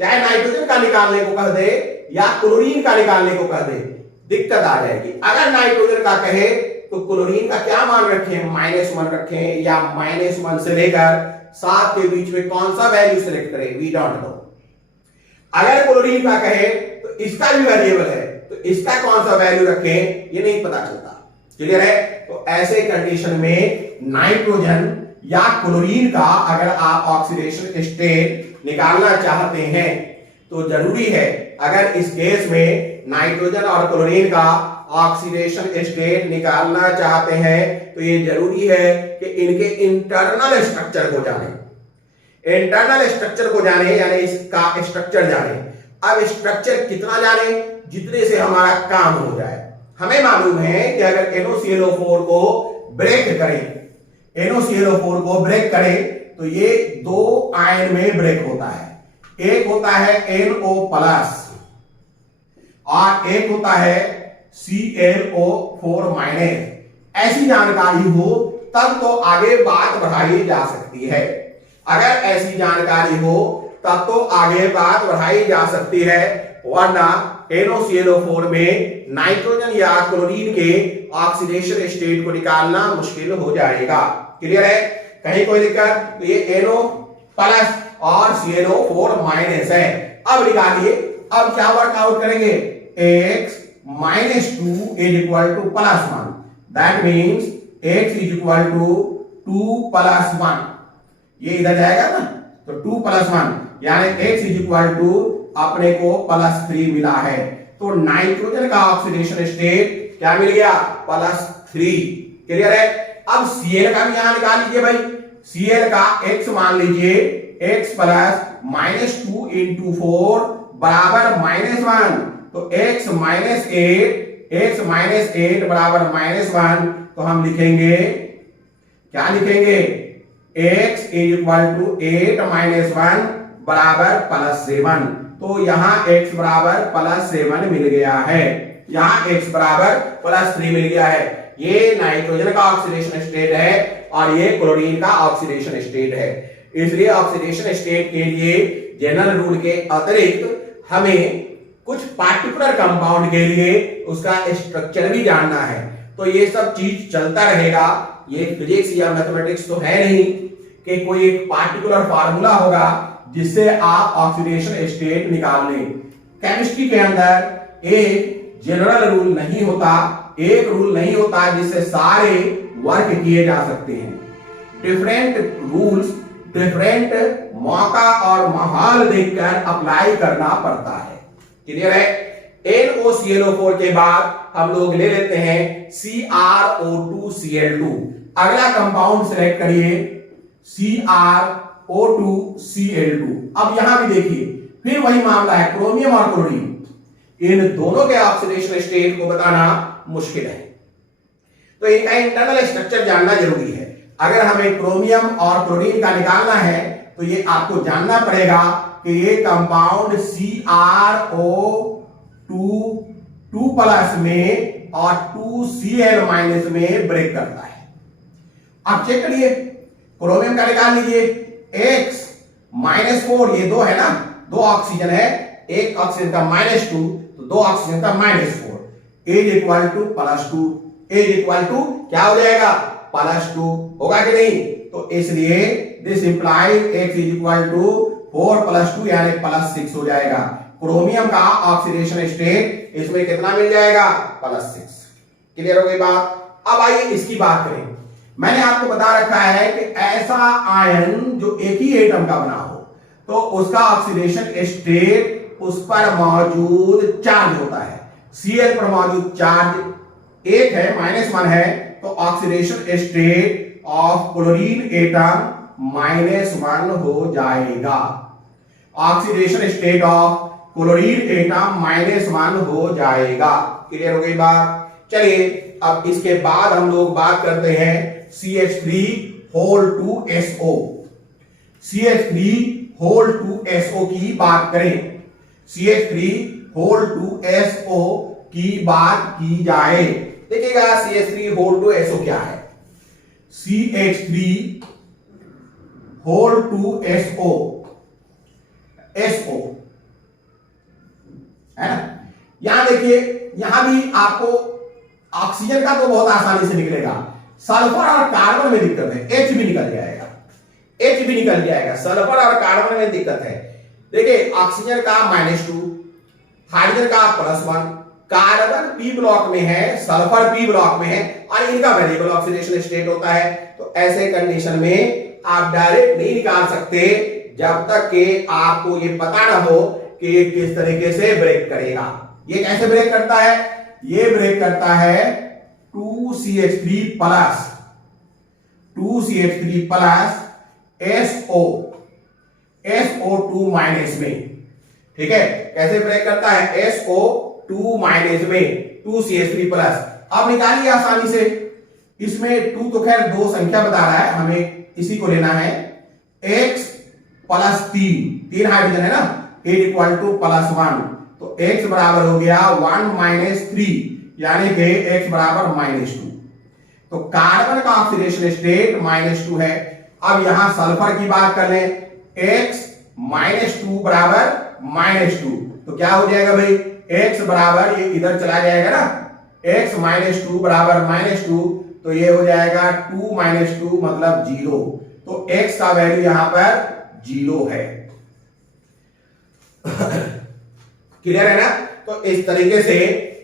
चाहे नाइट्रोजन का निकालने को कह दे या क्लोरीन का निकालने को कह दे, दिक्कत आ जाएगी। अगर नाइट्रोजन का कहे तो क्लोरीन का क्या मान रखें, -1 रखें या -1 से लेकर 7 के बीच में कौन सा वैल्यू सिलेक्ट करें, वी डोंट नो। अगर क्लोरीन का कहे तो इसका भी वेरिएबल है, तो इसका कौन सा वैल्यू रखें ये नहीं पता चलता। क्लियर है। तो ऐसे कंडीशन में नाइट्रोजन या क्लोरीन का अगर आप ऑक्सीडेशन स्टेट निकालना चाहते हैं तो जरूरी है, अगर इस केस में नाइट्रोजन और क्लोरीन का ऑक्सीडेशन स्टेट निकालना चाहते हैं तो ये जरूरी है कि इनके इंटरनल स्ट्रक्चर को जाने। इंटरनल स्ट्रक्चर को जाने यानी इसका स्ट्रक्चर जाने। अब स्ट्रक्चर कितना जाने, जितने से हमारा काम हो जाए। हमें मालूम है कि अगर NOClO4 को ब्रेक करें, NOClO4 को ब्रेक करें तो ये 2 आयन में ब्रेक होता है। एक होता है NO प्लस और एक होता है ClO4 माइनस। ऐसी जानकारी हो तब तो आगे बात बढ़ाई जा सकती है। अगर ऐसी जानकारी हो तब तो आगे बात बढ़ाई जा सकती है, वरना NOClO4 में नाइट्रोजन या क्लोरीन के ऑक्सीडेशन स्टेट को निकालना मुश्किल हो जाएगा। क्लियर है, कहीं कोई दिक्कत। तो ये NO प्लस और ClO4 माइनस है। अब निकालिए, अब क्या वर्कआउट करेंगे, x -2 is equal to +1, that means x is equal to 2 + 1। ये इधर जाएगा ना, तो 2 + 1 यानी x इज इक्वल टू अपने को +3 मिला है। तो नाइट्रोजन का ऑक्सीडेशन स्टेट क्या मिल गया, +3। क्लियर है। अब Cl का भी यहां निकाल लीजिए भाई। Cl का x मान लीजिए, x प्लस -2 × 4 बराबर -1। तो x -8 बराबर -1। तो हम लिखेंगे, क्या लिखेंगे, x इज इक्वल टू 8 - 1 बराबर +7। तो यहां x बराबर +7 मिल गया है, यहां x बराबर +3 मिल गया है। ये नाइट्रोजन का ऑक्सीडेशन स्टेट है और ये क्लोरीन का ऑक्सीडेशन स्टेट है। इसलिए ऑक्सीडेशन स्टेट के लिए जनरल रूल के अतिरिक्त हमें कुछ पार्टिकुलर कंपाउंड के लिए उसका स्ट्रक्चर भी जानना है। तो ये सब चीज चलता रहेगा। ये फिजिक्स या मैथमेटिक्स तो है नहीं कि कोई एक पार्टिकुलर फार्मूला होगा जिससे आप ऑक्सीडेशन स्टेट निकाल लें। केमिस्ट्री के अंदर एक जनरल रूल नहीं होता, एक रूल नहीं होता जिससे सारे वर्क किए जा सकते हैं। डिफरेंट रूल्स डिफरेंट मौका और माहौल देखकर अप्लाई करना पड़ता है। क्लियर है? NaClO4 के बाद हम लोग ले लेते हैं CrO2Cl2। अगला कंपाउंड सिलेक्ट करिए CrO2Cl2। अब यहां भी देखिए फिर वही मामला है, क्रोमियम और क्लोरीन, इन दोनों के ऑक्सीडेशन स्टेट को बताना मुश्किल है, तो इनका इंटरनल स्ट्रक्चर जानना जरूरी है। अगर हमें क्रोमियम और क्लोरीन का निकालना है तो ये आपको जानना पड़ेगा कि ये कंपाउंड CrO2 में और 2Cl- में ब्रेक करता है। आप चेक करिए, क्रोमियम का निकाल लीजिए, X-4, ये दो है ना, दो ऑक्सीजन है, एक ऑक्सीजन का -2 तो दो ऑक्सीजन का -4, x equal to +2, x equal to क्या हो जाएगा, +2 होगा कि नहीं? तो इसलिए this implies X is equal to 4 + 2 यानी +6 हो जाएगा। क्रोमियम का ऑक्सीडेशन स्टेट इसमें कितना मिल जाएगा, +6। क्लियर हो गई बात? अब आइए इसकी बात करें। मैंने आपको बता रखा है कि ऐसा आयन जो एक ही एटम का बना हो तो उसका ऑक्सीडेशन स्टेट उस पर मौजूद चार्ज होता है। Cl पर मौजूद चार्ज 1 है, -1 है, तो oxidation state of chlorine atom -1 हो जाएगा। Oxidation state of chlorine atom -1 हो जाएगा। क्लियर हो गई बात? चलिए अब इसके बाद हम लोग बात करते हैं CH3(2SO। CH3(2SO की बात करें, CH3(2SO की बात की जाए। देखिएगा CH3(2SO क्या है? CH3(2SO SO है ना। यहां देखिए, यहां भी आपको ऑक्सीजन का तो बहुत आसानी से निकलेगा, सल्फर और कार्बन में दिक्कत है, H भी निकल जाएगा, H भी निकल जाएगा, सल्फर और कार्बन में दिक्कत है। देखिए ऑक्सीजन का -2, हाइड्रोजन का +1, कार्बन P ब्लॉक में है, सल्फर P ब्लॉक में है और इनका वेरिएबल ऑक्सीडेशन स्टेट होता है। तो ऐसे कंडीशन में आप डायरेक्ट नहीं निकाल सकते जब तक कि आपको ये पता ना हो कि ये किस तरीके से ब्रेक करेगा। ये कैसे ब्रेक करता है? ये ब्रेक करता है 2CH3 SO SO2- में। ठीक है, कैसे ब्रेक करता है? SO2- में 2CH3+। अब निकालिए आसानी से, इसमें 2 तो खैर दो संख्या बता रहा है, हमें इसी को लेना है। X + 3 हाइड्रोजन है ना, H इक्वल टू +1, तो X बराबर हो गया 1 - 3 यानी कि X बराबर -2। तो कार्बन का ऑक्सीडेशन स्टेट -2 है। अब यहां सल्फर की बात कर लें, X -2 बराबर -2, तो क्या हो जाएगा भाई? X बराबर, ये इधर चला जाएगा ना, X -2 बराबर -2, तो ये हो जाएगा 2 - 2 मतलब 0। तो X का वैल्यू यहां पर 0 है। क्लियर है ना? तो इस तरीके से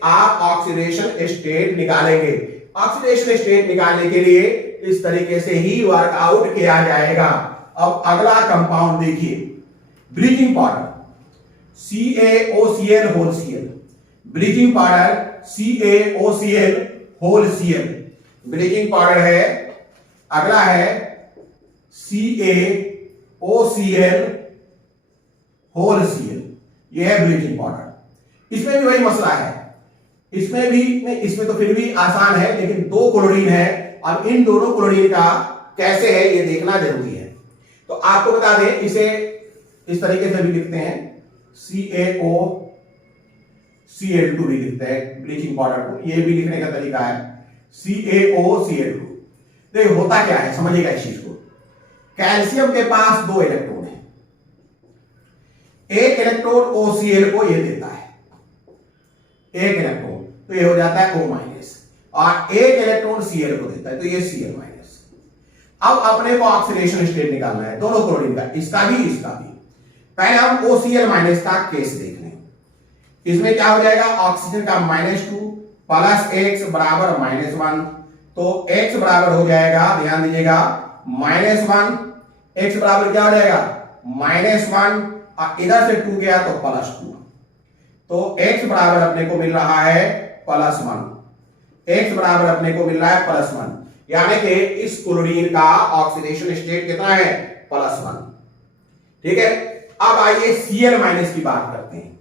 आप ऑक्सीडेशन स्टेट निकालेंगे। ऑक्सीडेशन स्टेट निकालने के लिए इस तरीके से ही वर्कआउट किया जाएगा। अब अगला कंपाउंड देखिए, bleaching powder CaOCl(Cl), bleaching powder CaOCl(Cl), bleaching powder है। अगला है CaOCl(Cl), यह है ब्लीचिंग पाउडर। इसमें भी वही मसला है, इसमें भी नहीं, इसमें तो फिर भी आसान है, लेकिन 2 क्लोरीन है। अब इन दोनों क्लोरीन का कैसे है ये देखना जरूरी है। तो आपको बता दें, इसे इस तरीके से भी लिखते हैं, CaOCl2 भी लिखते हैं ब्लीचिंग पाउडर को, ये भी लिखने का तरीका है CaOCl2। देखिए होता क्या है, समझिएगा इस चीज को। कैल्शियम के पास 2 इलेक्ट्रॉन है, एक इलेक्ट्रॉन OCl को ये देता है, एक इलेक्ट्रॉन, तो ये हो जाता है O-, और एक इलेक्ट्रॉन Cl को देता है, तो ये Cl-। अब अपने को ऑक्सीडेशन स्टेट निकालना है दोनों क्लोरीन का, इसका भी इसका भी। पहले हम OCl- का केस देख लें। इसमें क्या हो जाएगा? ऑक्सीजन का -2 + X बराबर -1, तो x बराबर हो जाएगा, ध्यान दीजिएगा, -1। x बराबर क्या हो जाएगा, -1, और इधर से 2 गया तो +2। तो x बराबर अपने को मिल रहा है +1। x बराबर अपने को मिल रहा है +1, यानी कि इस क्लोरीन का ऑक्सीडेशन स्टेट कितना है, +1। ठीक है। अब आइए Cl- की बात करते हैं।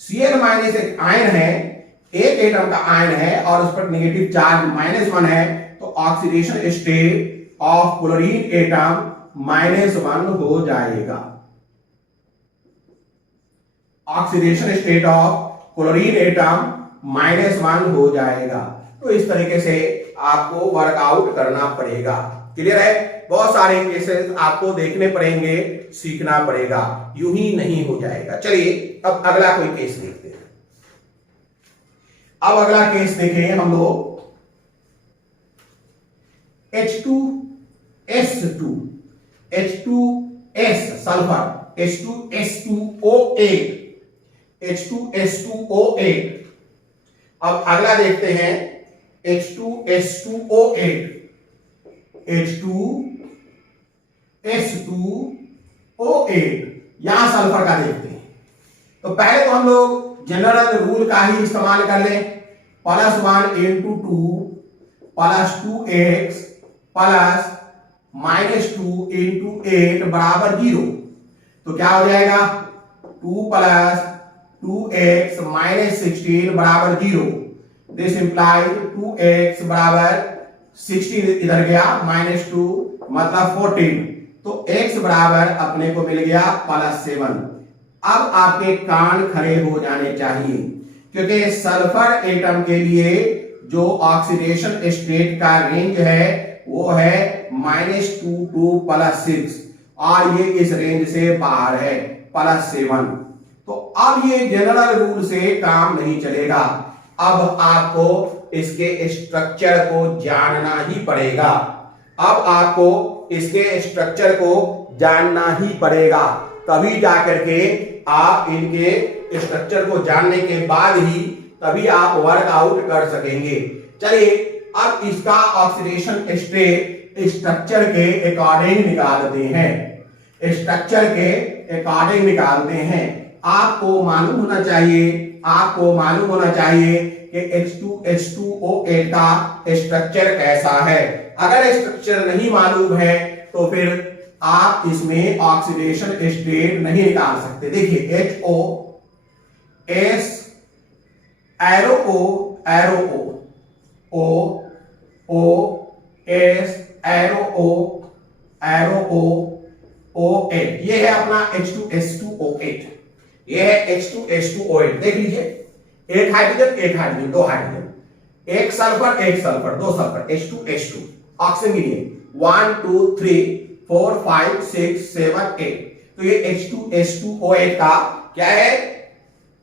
Cl- एक आयन है, एक एटम का आयन है और उस पर नेगेटिव चार्ज -1 है, तो oxidation state of chlorine atom -1 हो जाएगा। Oxidation state of chlorine atom -1 हो जाएगा। तो इस तरीके से आपको वर्कआउट करना पड़ेगा। क्लियर है। बहुत सारे केसेस आपको देखने पड़ेंगे, सीखना पड़ेगा, यूं ही नहीं हो जाएगा। चलिए अब अगला कोई केस देखते हैं। अब अगला केस देखें हम लोग, H2S2, H2S sulphur, H2S2O8, H2S2O8। अब अगला देखते हैं H2S2O8, H2S2O8, यहां सल्फर का देखते हैं। तो पहले तो हम लोग जनरल रूल का ही इस्तेमाल कर लें, +1 × 2 +2x +-2 × 8 बराबर 0। तो क्या हो जाएगा, 2 + 2x -16 बराबर 0। दिस इंप्लाइज 2x बराबर 16 इधर गया, -2 मतलब 14। तो x बराबर अपने को मिल गया +7। अब आपके कान खड़े हो जाने चाहिए, क्योंकि सल्फर एटम के लिए जो ऑक्सीडेशन स्टेट का रेंज है वो है -2 to +6, और ये इस रेंज से बाहर है, +7। तो अब ये जनरल रूल से काम नहीं चलेगा। अब आपको इसके स्ट्रक्चर को जानना ही पड़ेगा। अब आपको इसके स्ट्रक्चर को जानना ही पड़ेगा, तभी जाकर के आप इनके स्ट्रक्चर को जानने के बाद ही तभी आप वर्कआउट कर सकेंगे। चलिए अब इसका ऑक्सीडेशन स्टेट स्ट्रक्चर के अकॉर्डिंग निकालते हैं। स्ट्रक्चर के अकॉर्डिंग निकालते हैं। आपको मालूम होना चाहिए कि H2S2O8 का स्ट्रक्चर कैसा है। अगर स्ट्रक्चर नहीं मालूम है तो फिर आप इसमें ऑक्सीडेशन स्टेट नहीं निकाल सकते। देखिए HOS arrow O OS arrow O8, ये है अपना H2S2O8। ये है H2S2O8। देख लीजिए, एक हाइड्रोजन, दो हाइड्रोजन, एक सल्फर, दो सल्फर, H2S2। ऑक्सीजन गिनिए, 1 2 3 4 5 6 7 8। तो ये H2S2O8 का क्या है,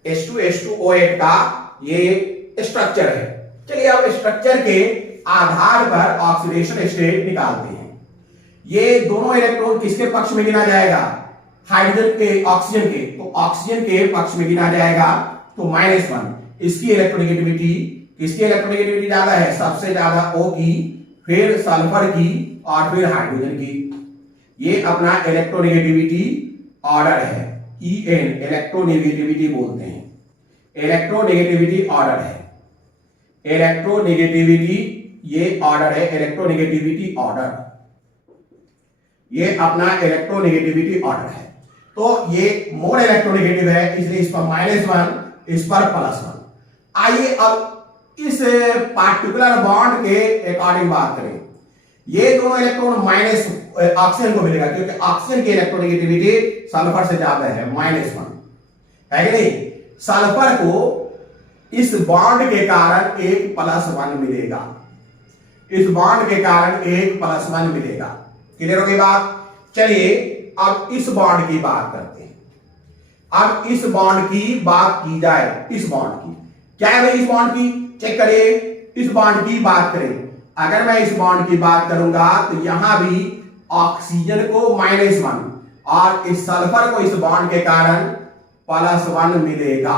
H2S2O8 का ये स्ट्रक्चर है। चलिए अब स्ट्रक्चर के आधार पर ऑक्सीडेशन स्टेट निकालते हैं। ये दोनों इलेक्ट्रॉन किसके पक्ष में गिना जाएगा, हाइड्रोजन के, ऑक्सीजन के, तो ऑक्सीजन के पक्ष में गिना जाएगा, तो -1। इसकी इलेक्ट्रोनेगेटिविटी, किसकी इलेक्ट्रोनेगेटिविटी ज्यादा है, सबसे ज्यादा O की, फिर सल्फर की और फिर हाइड्रोजन की। ये अपना इलेक्ट्रोनेगेटिविटी ऑर्डर है, EN इलेक्ट्रोनेगेटिविटी बोलते हैं। इलेक्ट्रोनेगेटिविटी ऑर्डर है, इलेक्ट्रोनेगेटिविटी ये ऑर्डर है, इलेक्ट्रोनेगेटिविटी ऑर्डर, ये अपना इलेक्ट्रोनेगेटिविटी ऑर्डर है। तो ये मोर इलेक्ट्रोनेगेटिव है, इसलिए इस पर -1, इस पर +1। आइए अब इस पार्टिकुलर बॉन्ड के अकॉर्डिंग बात करें। ये दोनों इलेक्ट्रॉन माइनस ऑक्सीजन को मिलेगा, क्योंकि ऑक्सीजन की इलेक्ट्रोनेगेटिविटी सल्फर से ज्यादा है, -1 है कि नहीं। सल्फर को इस बॉन्ड के कारण एक +1 मिलेगा, इस बॉन्ड के कारण एक +1 मिलेगा। क्लियर हो गई बात। चलिए अब इस बॉन्ड की बात करते हैं। अब इस बॉन्ड की बात की जाए, इस बॉन्ड की क्या है भाई, इस बॉन्ड की चेक करिए। इस बॉन्ड की बात करें, अगर मैं इस बॉन्ड की बात करूंगा तो यहां भी ऑक्सीजन को -1 और इस सल्फर को इस बॉन्ड के कारण +1 मिलेगा,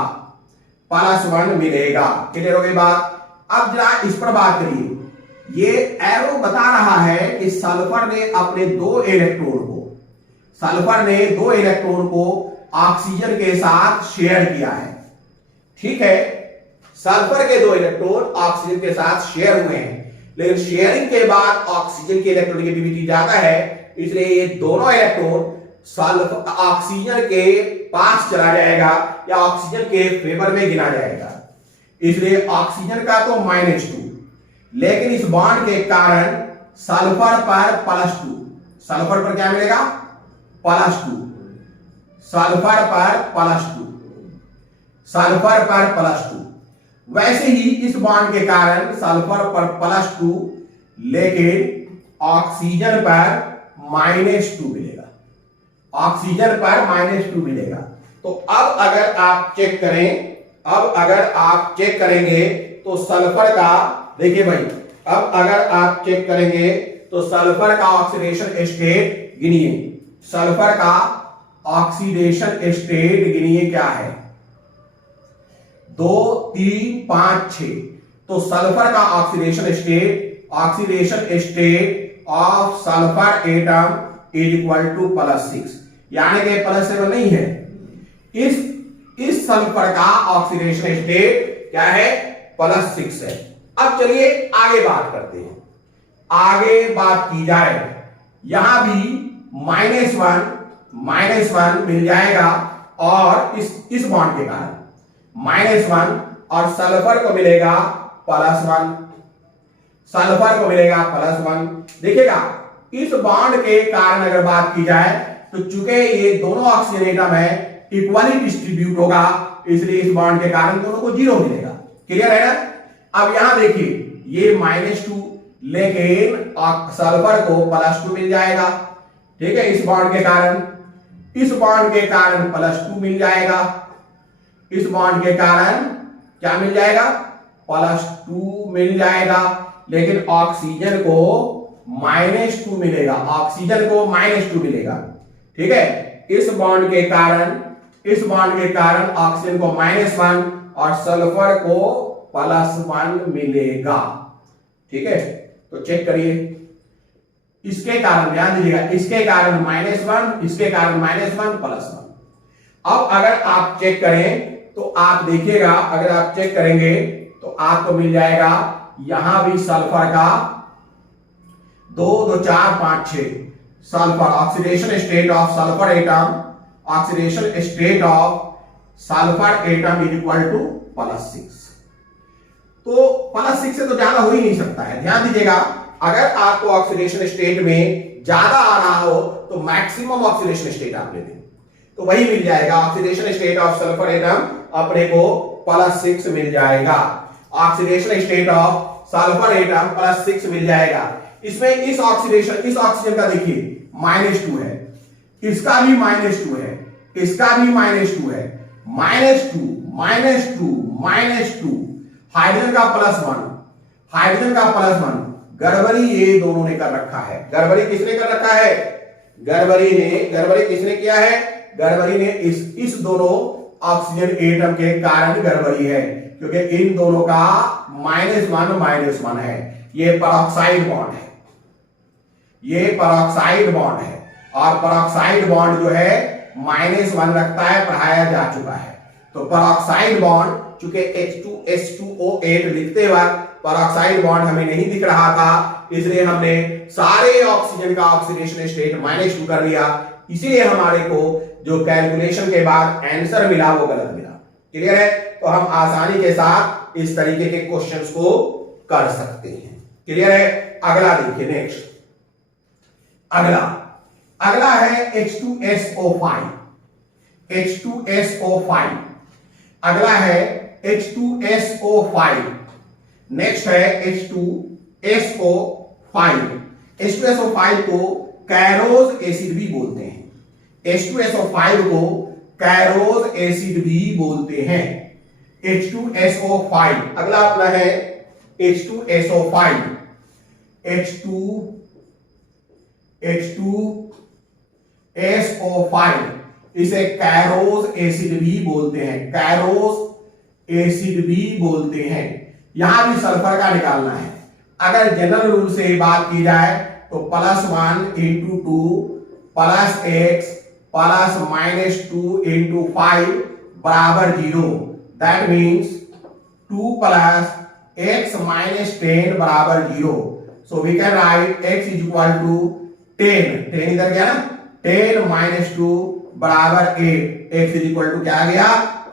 +1 मिलेगा। क्लियर हो गई बात। अब जरा इस पर बात करिए, ये एरो बता रहा है कि सल्फर ने अपने दो इलेक्ट्रॉन को ऑक्सीजन के साथ शेयर किया है। ठीक है, सल्फर के दो इलेक्ट्रॉन ऑक्सीजन के साथ शेयर हुए हैं, लेकिन शेयरिंग के बाद ऑक्सीजन की इलेक्ट्रोनेगेटिविटी ज्यादा है, इसलिए ये दोनों इलेक्ट्रॉन ऑक्सीजन के पास चला जाएगा या ऑक्सीजन के फेवर में गिना जाएगा, इसलिए ऑक्सीजन का तो -2, लेकिन इस बॉन्ड के कारण सल्फर पर +2, सल्फर पर क्या मिलेगा +2, सल्फर पर +2। वैसे ही इस बॉन्ड के कारण सल्फर पर +2 लेकिन ऑक्सीजन पर -2 मिलेगा, ऑक्सीजन पर -2 मिलेगा। तो अब अगर आप चेक करेंगे तो सल्फर का, देखिए भाई, अब अगर आप चेक करेंगे तो सल्फर का ऑक्सीडेशन स्टेट गिनिए, सल्फर का ऑक्सीडेशन स्टेट गिनिए क्या है, 2 3 5 6। तो सल्फर का oxidation state of sulphur atom is equal to +6, यानी कि +7 नहीं है, इस सल्फर का ऑक्सीडेशन स्टेट क्या है +6 है। अब चलिए आगे बात करते हैं, आगे बात की जाए, यहां भी -1 मिल जाएगा और इस बॉन्ड के कारण -1 और सल्फर को मिलेगा +1, सल्फर को मिलेगा +1। देखिएगा इस बॉन्ड के कारण अगर बात की जाए तो चूंकि ये दोनों ऑक्सीजन एटम है इक्वली डिस्ट्रीब्यूट होगा, इसलिए इस बॉन्ड के कारण दोनों को 0 मिलेगा। क्लियर है ना? अब यहां देखिए ये -2 लेकिन सल्फर को +2 मिल जाएगा। ठीक है, इस बॉन्ड के कारण +2 मिल जाएगा, इस बॉन्ड के कारण क्या मिल जाएगा +2 मिल जाएगा, लेकिन ऑक्सीजन को -2 मिलेगा, ऑक्सीजन को -2 मिलेगा। ठीक है, इस बॉन्ड के कारण ऑक्सीजन को -1 और सल्फर को +1 मिलेगा। ठीक है, तो चेक करिए, इसके कारण ध्यान दीजिएगा, इसके कारण -1, इसके कारण -1 +1। अब अगर आप चेक करें तो आप देखिएगा, अगर आप चेक करेंगे तो आपको मिल जाएगा यहां भी सल्फर का 2 2 4 5 6 sulphur oxidation state of sulphur atom, oxidation state of sulphur atom is equal to +6। तो +6 से तो ज्यादा हो ही नहीं सकता है। ध्यान दीजिएगा, अगर आपको ऑक्सीडेशन स्टेट में ज्यादा आना हो तो मैक्सिमम ऑक्सीडेशन स्टेट आप ले लें, तो वही मिल जाएगा, oxidation state of sulphur atom अपने को +6 मिल जाएगा, oxidation state of sulphur atom +6 मिल जाएगा। इसमें इस ऑक्सीजन का देखिए -2 है, इसका भी -2 है, इसका भी -2 है, -2 -2 हाइड्रोजन का +1, गड़बड़ी ये दोनों ने कर रखा है। गड़बड़ी किसने कर रखा है? गड़बड़ी किसने किया है? गड़बड़ी ने इस दोनों ऑक्सीजन एटम के कारण गड़बड़ी है, क्योंकि इन दोनों का -1 है। ये परऑक्साइड बॉन्ड है, ये परऑक्साइड बॉन्ड है, और परऑक्साइड बॉन्ड जो है -1 रखता है, पढ़ाया जा चुका है। तो परऑक्साइड बॉन्ड चूंकि H2SO8 लिखते वक्त परऑक्साइड बॉन्ड हमें नहीं दिख रहा था, इसलिए हमने सारे ऑक्सीजन का ऑक्सीडेशन स्टेट -2 कर लिया, इसीलिए हमारे को जो कैलकुलेशन के बाद आंसर मिला वो गलत मिला। क्लियर है? तो हम आसानी के साथ इस तरीके के क्वेश्चंस को कर सकते हैं। क्लियर है? अगला देखिए, नेक्स्ट अगला है H2SO5। अगला है H2SO5। नेक्स्ट है H2SO5। H2SO5 को कैरोज एसिड भी बोलते हैं, H2SO5 को कैरोज एसिड भी बोलते हैं। H2SO5 अगला अपना है H2SO5। H2SO5 इसे कैरोज एसिड भी बोलते हैं, कैरोज एसिड भी बोलते हैं। यहां भी सल्फर का निकालना है। अगर जनरल रूल से बात की जाए तो +1 into 2 plus x plus -2 into 5 बराबर 0। That means 2 plus x minus 10 बराबर 0। So we can write x is equal to 10 इधर गया ना, 10 माइनस 2 बराबर 8। x इज इक्वल टू क्या आ गया,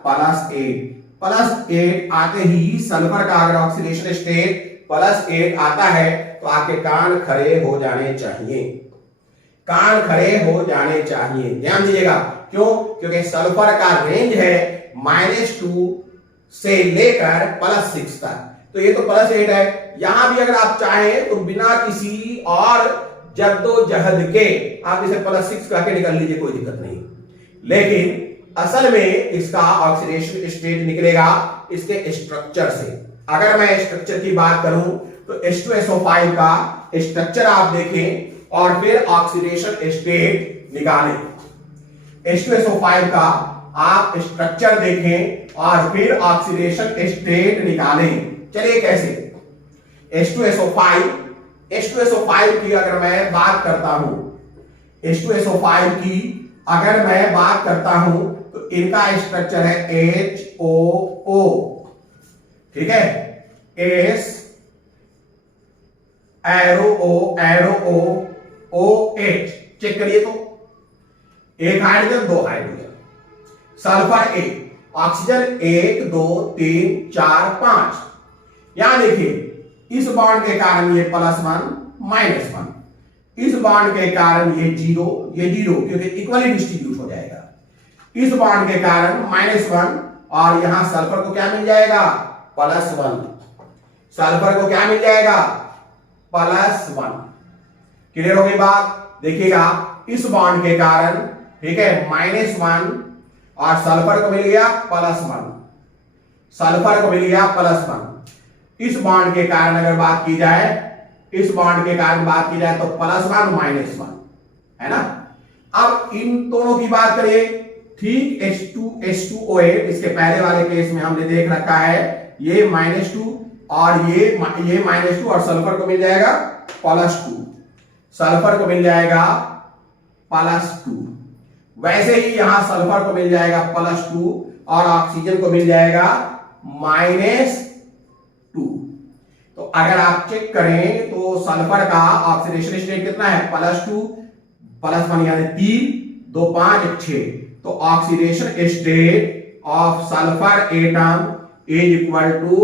+8 आते ही सल्फर का अगर ऑक्सीडेशन स्टेट +8 आता है तो आपके कान खड़े हो जाने चाहिए, कान खड़े हो जाने चाहिए। ध्यान दीजिएगा, क्यों? क्योंकि सल्फर का रेंज है -2 से लेकर +6 तक, तो ये तो +8 है। यहां भी अगर आप चाहें तो बिना किसी और जद्दोजहद के आप इसे +6 करके निकल लीजिए, कोई दिक्कत नहीं। लेकिन असल में इसका ऑक्सीडेशन स्टेट निकलेगा इसके स्ट्रक्चर से। अगर मैं स्ट्रक्चर की बात करूं तो H2SO5 का स्ट्रक्चर आप देखें और फिर ऑक्सीडेशन स्टेट निकालें। H2SO5 का आप स्ट्रक्चर देखें और फिर ऑक्सीडेशन स्टेट निकालें। चलिए कैसे? H2SO5 की अगर मैं बात करता हूं, H2SO5 की अगर मैं बात करता हूं तो इनका स्ट्रक्चर है HOO, ठीक है, S arrow O OH। Check करिए तो, एक हाइड्रोजन दो हाइड्रोजन, सल्फर एक, ऑक्सीजन 1 2 3 4 5। यहां देखिए इस बॉन्ड के कारण ये +1 -1, इस बॉन्ड के कारण ये 0 क्योंकि इक्वली डिस्ट्रीब्यूट हो जाएगा। इस बॉन्ड के कारण -1 और यहां सल्फर को क्या मिल जाएगा, +1। सल्फर को क्या मिल जाएगा, +1। क्लियर हो गई बात? देखिएगा इस बॉन्ड के कारण, ठीक है, -1 और सल्फर को मिल गया +1, सल्फर को मिल गया +1। इस बॉन्ड के कारण अगर बात की जाए, इस बॉन्ड के कारण बात की जाए तो +1 -1 है ना। अब इन दोनों की बात करिए, ठीक H2OH इसके पहले वाले केस में हमने देख रखा है, ये -2 और ये -2 और सल्फर को मिल जाएगा +2, सल्फर को मिल जाएगा +2। वैसे ही यहां सल्फर को मिल जाएगा +2 और ऑक्सीजन को मिल जाएगा -2। तो अगर आप चेक करें तो सल्फर का ऑक्सीडेशन स्टेट कितना है, +2 +1 यानी 3 2 5 6। तो oxidation state of sulphur atom is equal to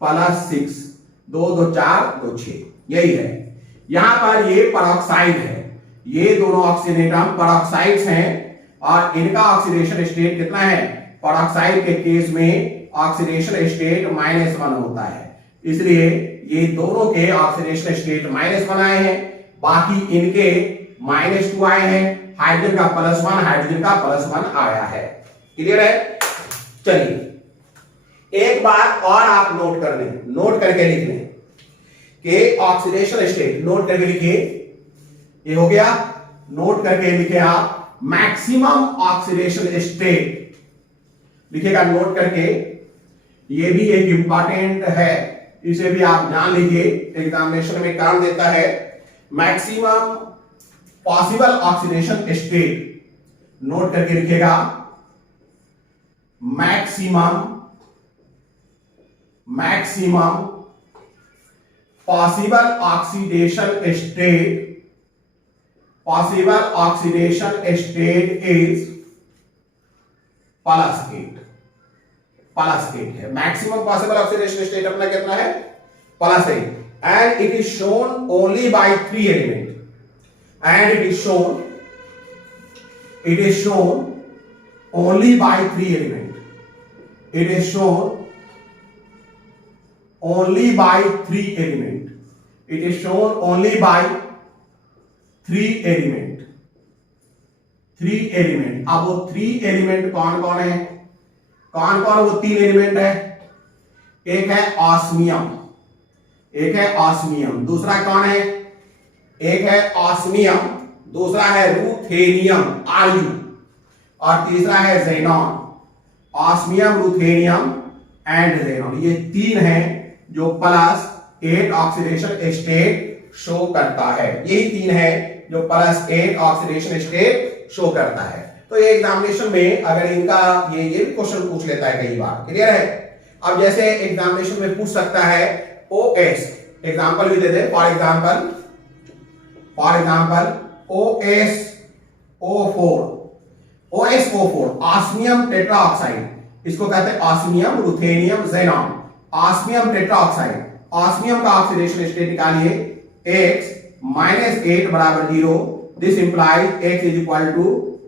+6, 2 2 4 2 6, यही है। यहां पर ये परऑक्साइड है, ये दोनों ऑक्सीजन एटम परऑक्साइड्स हैं और इनका ऑक्सीडेशन स्टेट कितना है, परऑक्साइड के केस में ऑक्सीडेशन स्टेट -1 होता है, इसलिए ये दोनों के ऑक्सीडेशन स्टेट -1 आए हैं, बाकी इनके -2 आए हैं। हाइड्रोजन का +1, हाइड्रोजन का +1 आया है। क्लियर है? चलिए एक बात और आप नोट कर लें, नोट करके लिख लें कि ऑक्सीडेशन स्टेट, नोट करके लिखिए, ये हो गया, नोट करके लिखे आप मैक्सिमम ऑक्सीडेशन स्टेट लिखेगा, नोट करके। ये भी एक इंपॉर्टेंट है, इसे भी आप जान लीजिए, एग्जामिनेशन में काम देता है। Maximum possible oxidation state, note करके लिखेगा, maximum possible oxidation state, possible oxidation state is +8 है। मैक्सिमम पॉसिबल ऑक्सीडेशन स्टेट अपना कितना है, +8, and it is shown only by 3 element, and it is shown only by 3 element, it is shown only by 3 element, it is shown only by 3 element, 3 element। अब वो 3 element कौन कौन है, कौन कौन वो 3 एलिमेंट है, एक है ऑस्मियम, एक है ऑस्मियम, दूसरा कौन है, एक है ऑस्मियम, दूसरा है रूथेनियम Ru, और तीसरा है xenon. Osmium, ruthenium and xenon, ये 3 हैं जो 8 ऑक्सीडेशन स्टेट शो करता है। यही 3 है जो +8 ऑक्सीडेशन स्टेट शो करता है। तो ये एग्जामिनेशन में अगर इनका ये भी क्वेश्चन पूछ लेता है कई बार, क्लियर है। अब जैसे एग्जामिनेशन में पूछ सकता है OS, एग्जांपल भी दे दे, for example OSO4 osmium tetroxide, इसको कहते हैं osmium, ruthenium, xenon. Osmium tetroxide, osmium का ऑक्सीडेशन स्टेट निकालिए, x -8 बराबर 0, this implies x is equal to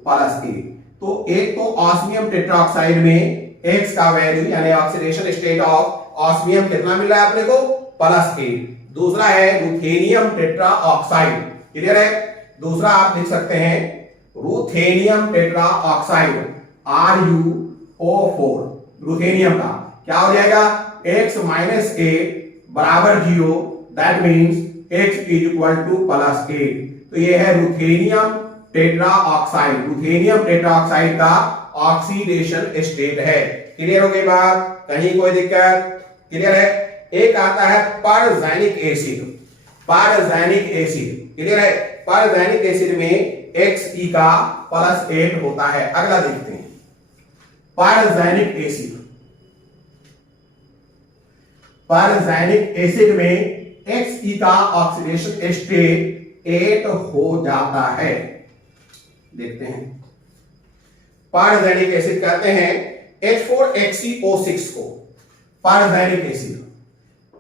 +8। तो एक तो ऑस्मियम टेट्राऑक्साइड में x का वैल्यू यानी ऑक्सीडेशन स्टेट ऑफ ऑस्मियम कितना मिल रहा है अपने को, +8। दूसरा है रुथेनियम टेट्राऑक्साइड, क्लियर है। दूसरा आप लिख सकते हैं रुथेनियम टेट्राऑक्साइड RuO4, रुथेनियम का क्या हो जाएगा, x -8 बराबर 0, that means x is equal to +8। तो ये है रुथेनियम टेट्राऑक्साइड, रुथेनियम टेट्राऑक्साइड का ऑक्सीडेशन स्टेट है। क्लियर हो गई बात, कहीं कोई दिक्कत, क्लियर है। एक आता है परजैनिक एसिड, परजैनिक एसिड, क्लियर है। परजैनिक एसिड में Xe का +8 होता है। अगला देखते हैं परजैनिक एसिड, परजैनिक एसिड में Xe का ऑक्सीडेशन स्टेट 8 हो जाता है। देखते हैं, परजैनिक एसिड कहते हैं H4HCO6 को परजैनिक एसिड,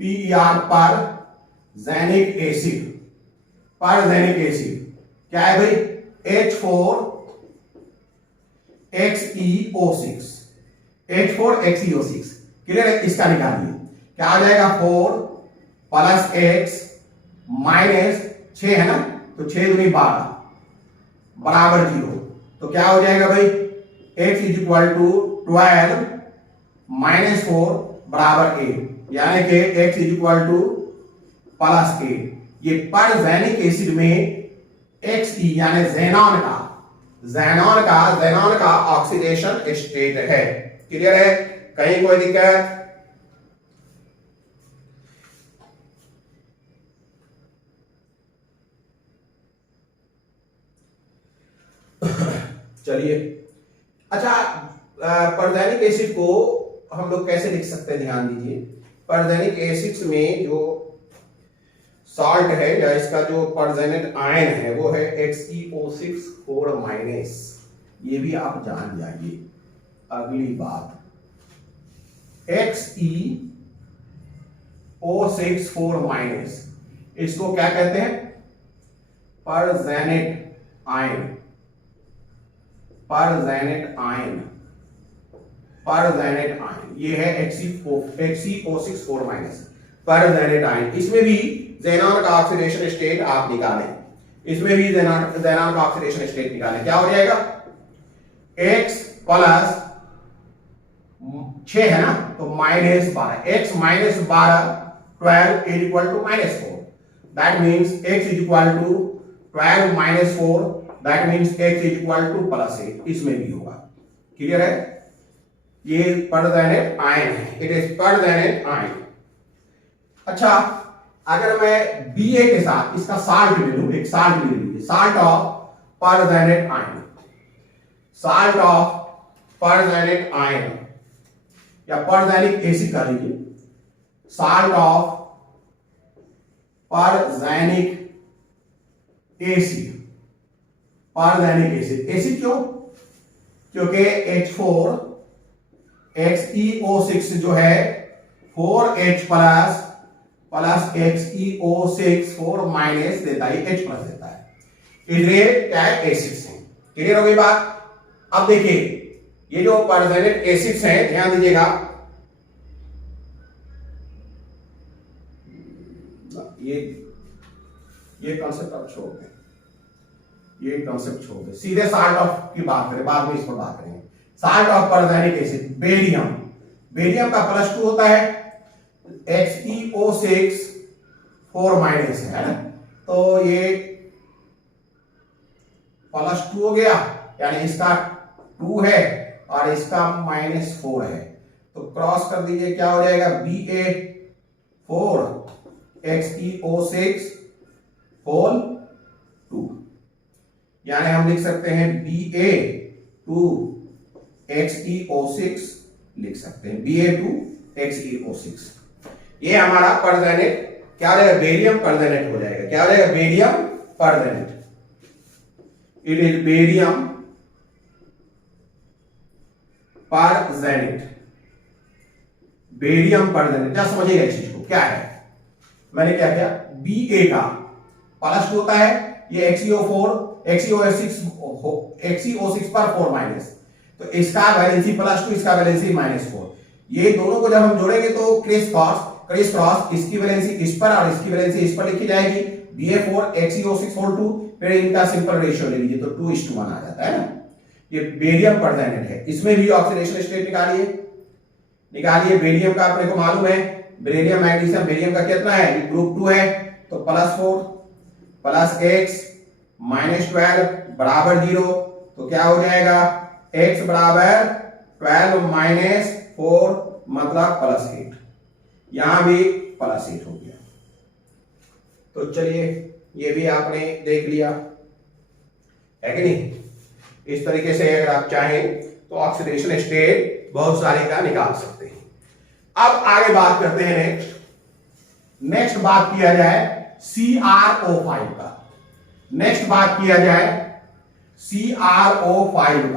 PER परजैनिक एसिड, परजैनिक एसिड क्या है भाई, H4HEO6, H4HEO6, क्लियर है। इसका निकालिए, क्या आ जाएगा, 4 + x -6 है ना, तो 6 दूनी 12 बराबर 0। तो क्या हो जाएगा भाई, x इज इक्वल टू 12 -4 बराबर 8, यानी कि x इज इक्वल टू +8। ये परजैनिक एसिड में Xe यानी ज़ेनॉन का ऑक्सीडेशन स्टेट है। क्लियर है, कहीं कोई दिक्कत। चलिए, अच्छा, परजैनिक एसिड को हम लोग कैसे लिख सकते हैं, ध्यान दीजिए। परजैनिक एसिड्स में जो सॉल्ट है या इसका जो परजेनेट आयन है वो है XeO6 -, ये भी आप जान जाइए। अगली बात, XeO6 इसको क्या कहते हैं, परजेनेट आयन, परजेनेट आयन, परजेनेट आयन, ये है XeO6 परजेनेट आयन। इसमें भी ज़ेनॉन का ऑक्सीडेशन स्टेट आप निकालें, इसमें भी ज़ेनॉन का ऑक्सीडेशन स्टेट निकालें, क्या हो जाएगा, x + 6 है ना, तो -12, x -12 12 is equal to -4, that means x is equal to 12 - 4, that means x is equal to +8, इसमें भी होगा। क्लियर है, ये परजेनेट आयन है, इट इज परजेनेट आयन। अच्छा, अगर मैं Ba के साथ इसका साल्ट ले लूं, एक साल्ट ले लीजिए, salt of perxenate ion, salt of perxenate ion या परजेनिक एसिड कह लीजिए, salt of perxenic acid, perxenic acid, acid क्यों, क्योंकि H4HeO6 जो है 4H प्लस XeO6 4 देता है, H प्लस देता है, इसलिए क्या है, एसिड्स हैं। क्लियर हो गई बात। अब देखिए, ये जो परजेनेट एसिड्स हैं, ध्यान दीजिएगा, ये कॉन्सेप्ट आप छोड़ दें, ये कॉन्सेप्ट छोड़ दें, सीधे साल्ट ऑफ की बात करें, बाद में इस पर बात करेंगे। Salt of perxenic acid, barium, barium का +2 होता है, XeO6 4 है ना, तो ये +2 हो गया, यानी इसका 2 है और इसका -4 है, तो क्रॉस कर दीजिए, क्या हो जाएगा, Ba4 XeO6 होल 2, यानी हम लिख सकते हैं Ba2XeO6 लिख सकते हैं, Ba2XeO6। ये हमारा परजेनेट क्या हो जाएगा, बेरियम परजेनेट हो जाएगा। क्या हो जाएगा, barium perxenate. It is barium perxenate, barium perxenate. क्या समझिएगा इस चीज को, क्या है, मैंने क्या किया, Ba का प्लस होता है, ये XeO6 पर 4 माइनस, तो इसका वैलेंसी +2, इसका वैलेंसी -4। ये दोनों को जब हम जोड़ेंगे तो क्रिस क्रॉस, इसकी वैलेंसी इस पर और इसकी वैलेंसी इस पर लिखी जाएगी, Ba4 XeO6 होल 2, फिर इनका सिंपल रेशियो ले लीजिए तो 2:1 आ जाता है ना। ये बेरियम परजेनेट है। इसमें भी ऑक्सीडेशन स्टेट निकालिए। बेरियम का अपने को मालूम है, बेरियम मैग्नीशियम, बेरियम का कितना है, ग्रुप 2 है, तो +4 + x -12 बराबर 0, तो क्या हो जाएगा, x बराबर 12 - 4 मतलब +8, यहां भी +8 हो गया। तो चलिए ये भी आपने देख लिया है कि नहीं। इस तरीके से अगर आप चाहें तो ऑक्सीडेशन स्टेट बहुत सारे का निकाल सकते हैं। अब आगे बात करते हैं नेक्स्ट बात किया जाए CrO5 का। नेक्स्ट बात किया जाए CrO5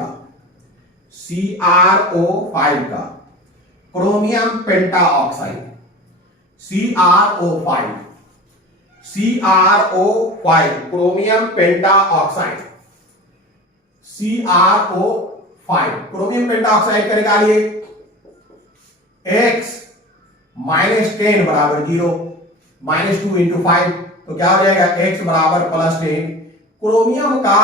का, chromium pentoxide, CrO5, chromium pentoxide, CrO5 chromium pentoxide का निकालिए। x -10 बराबर 0, -2 × 5, तो क्या हो जाएगा, x बराबर +10। क्रोमियम का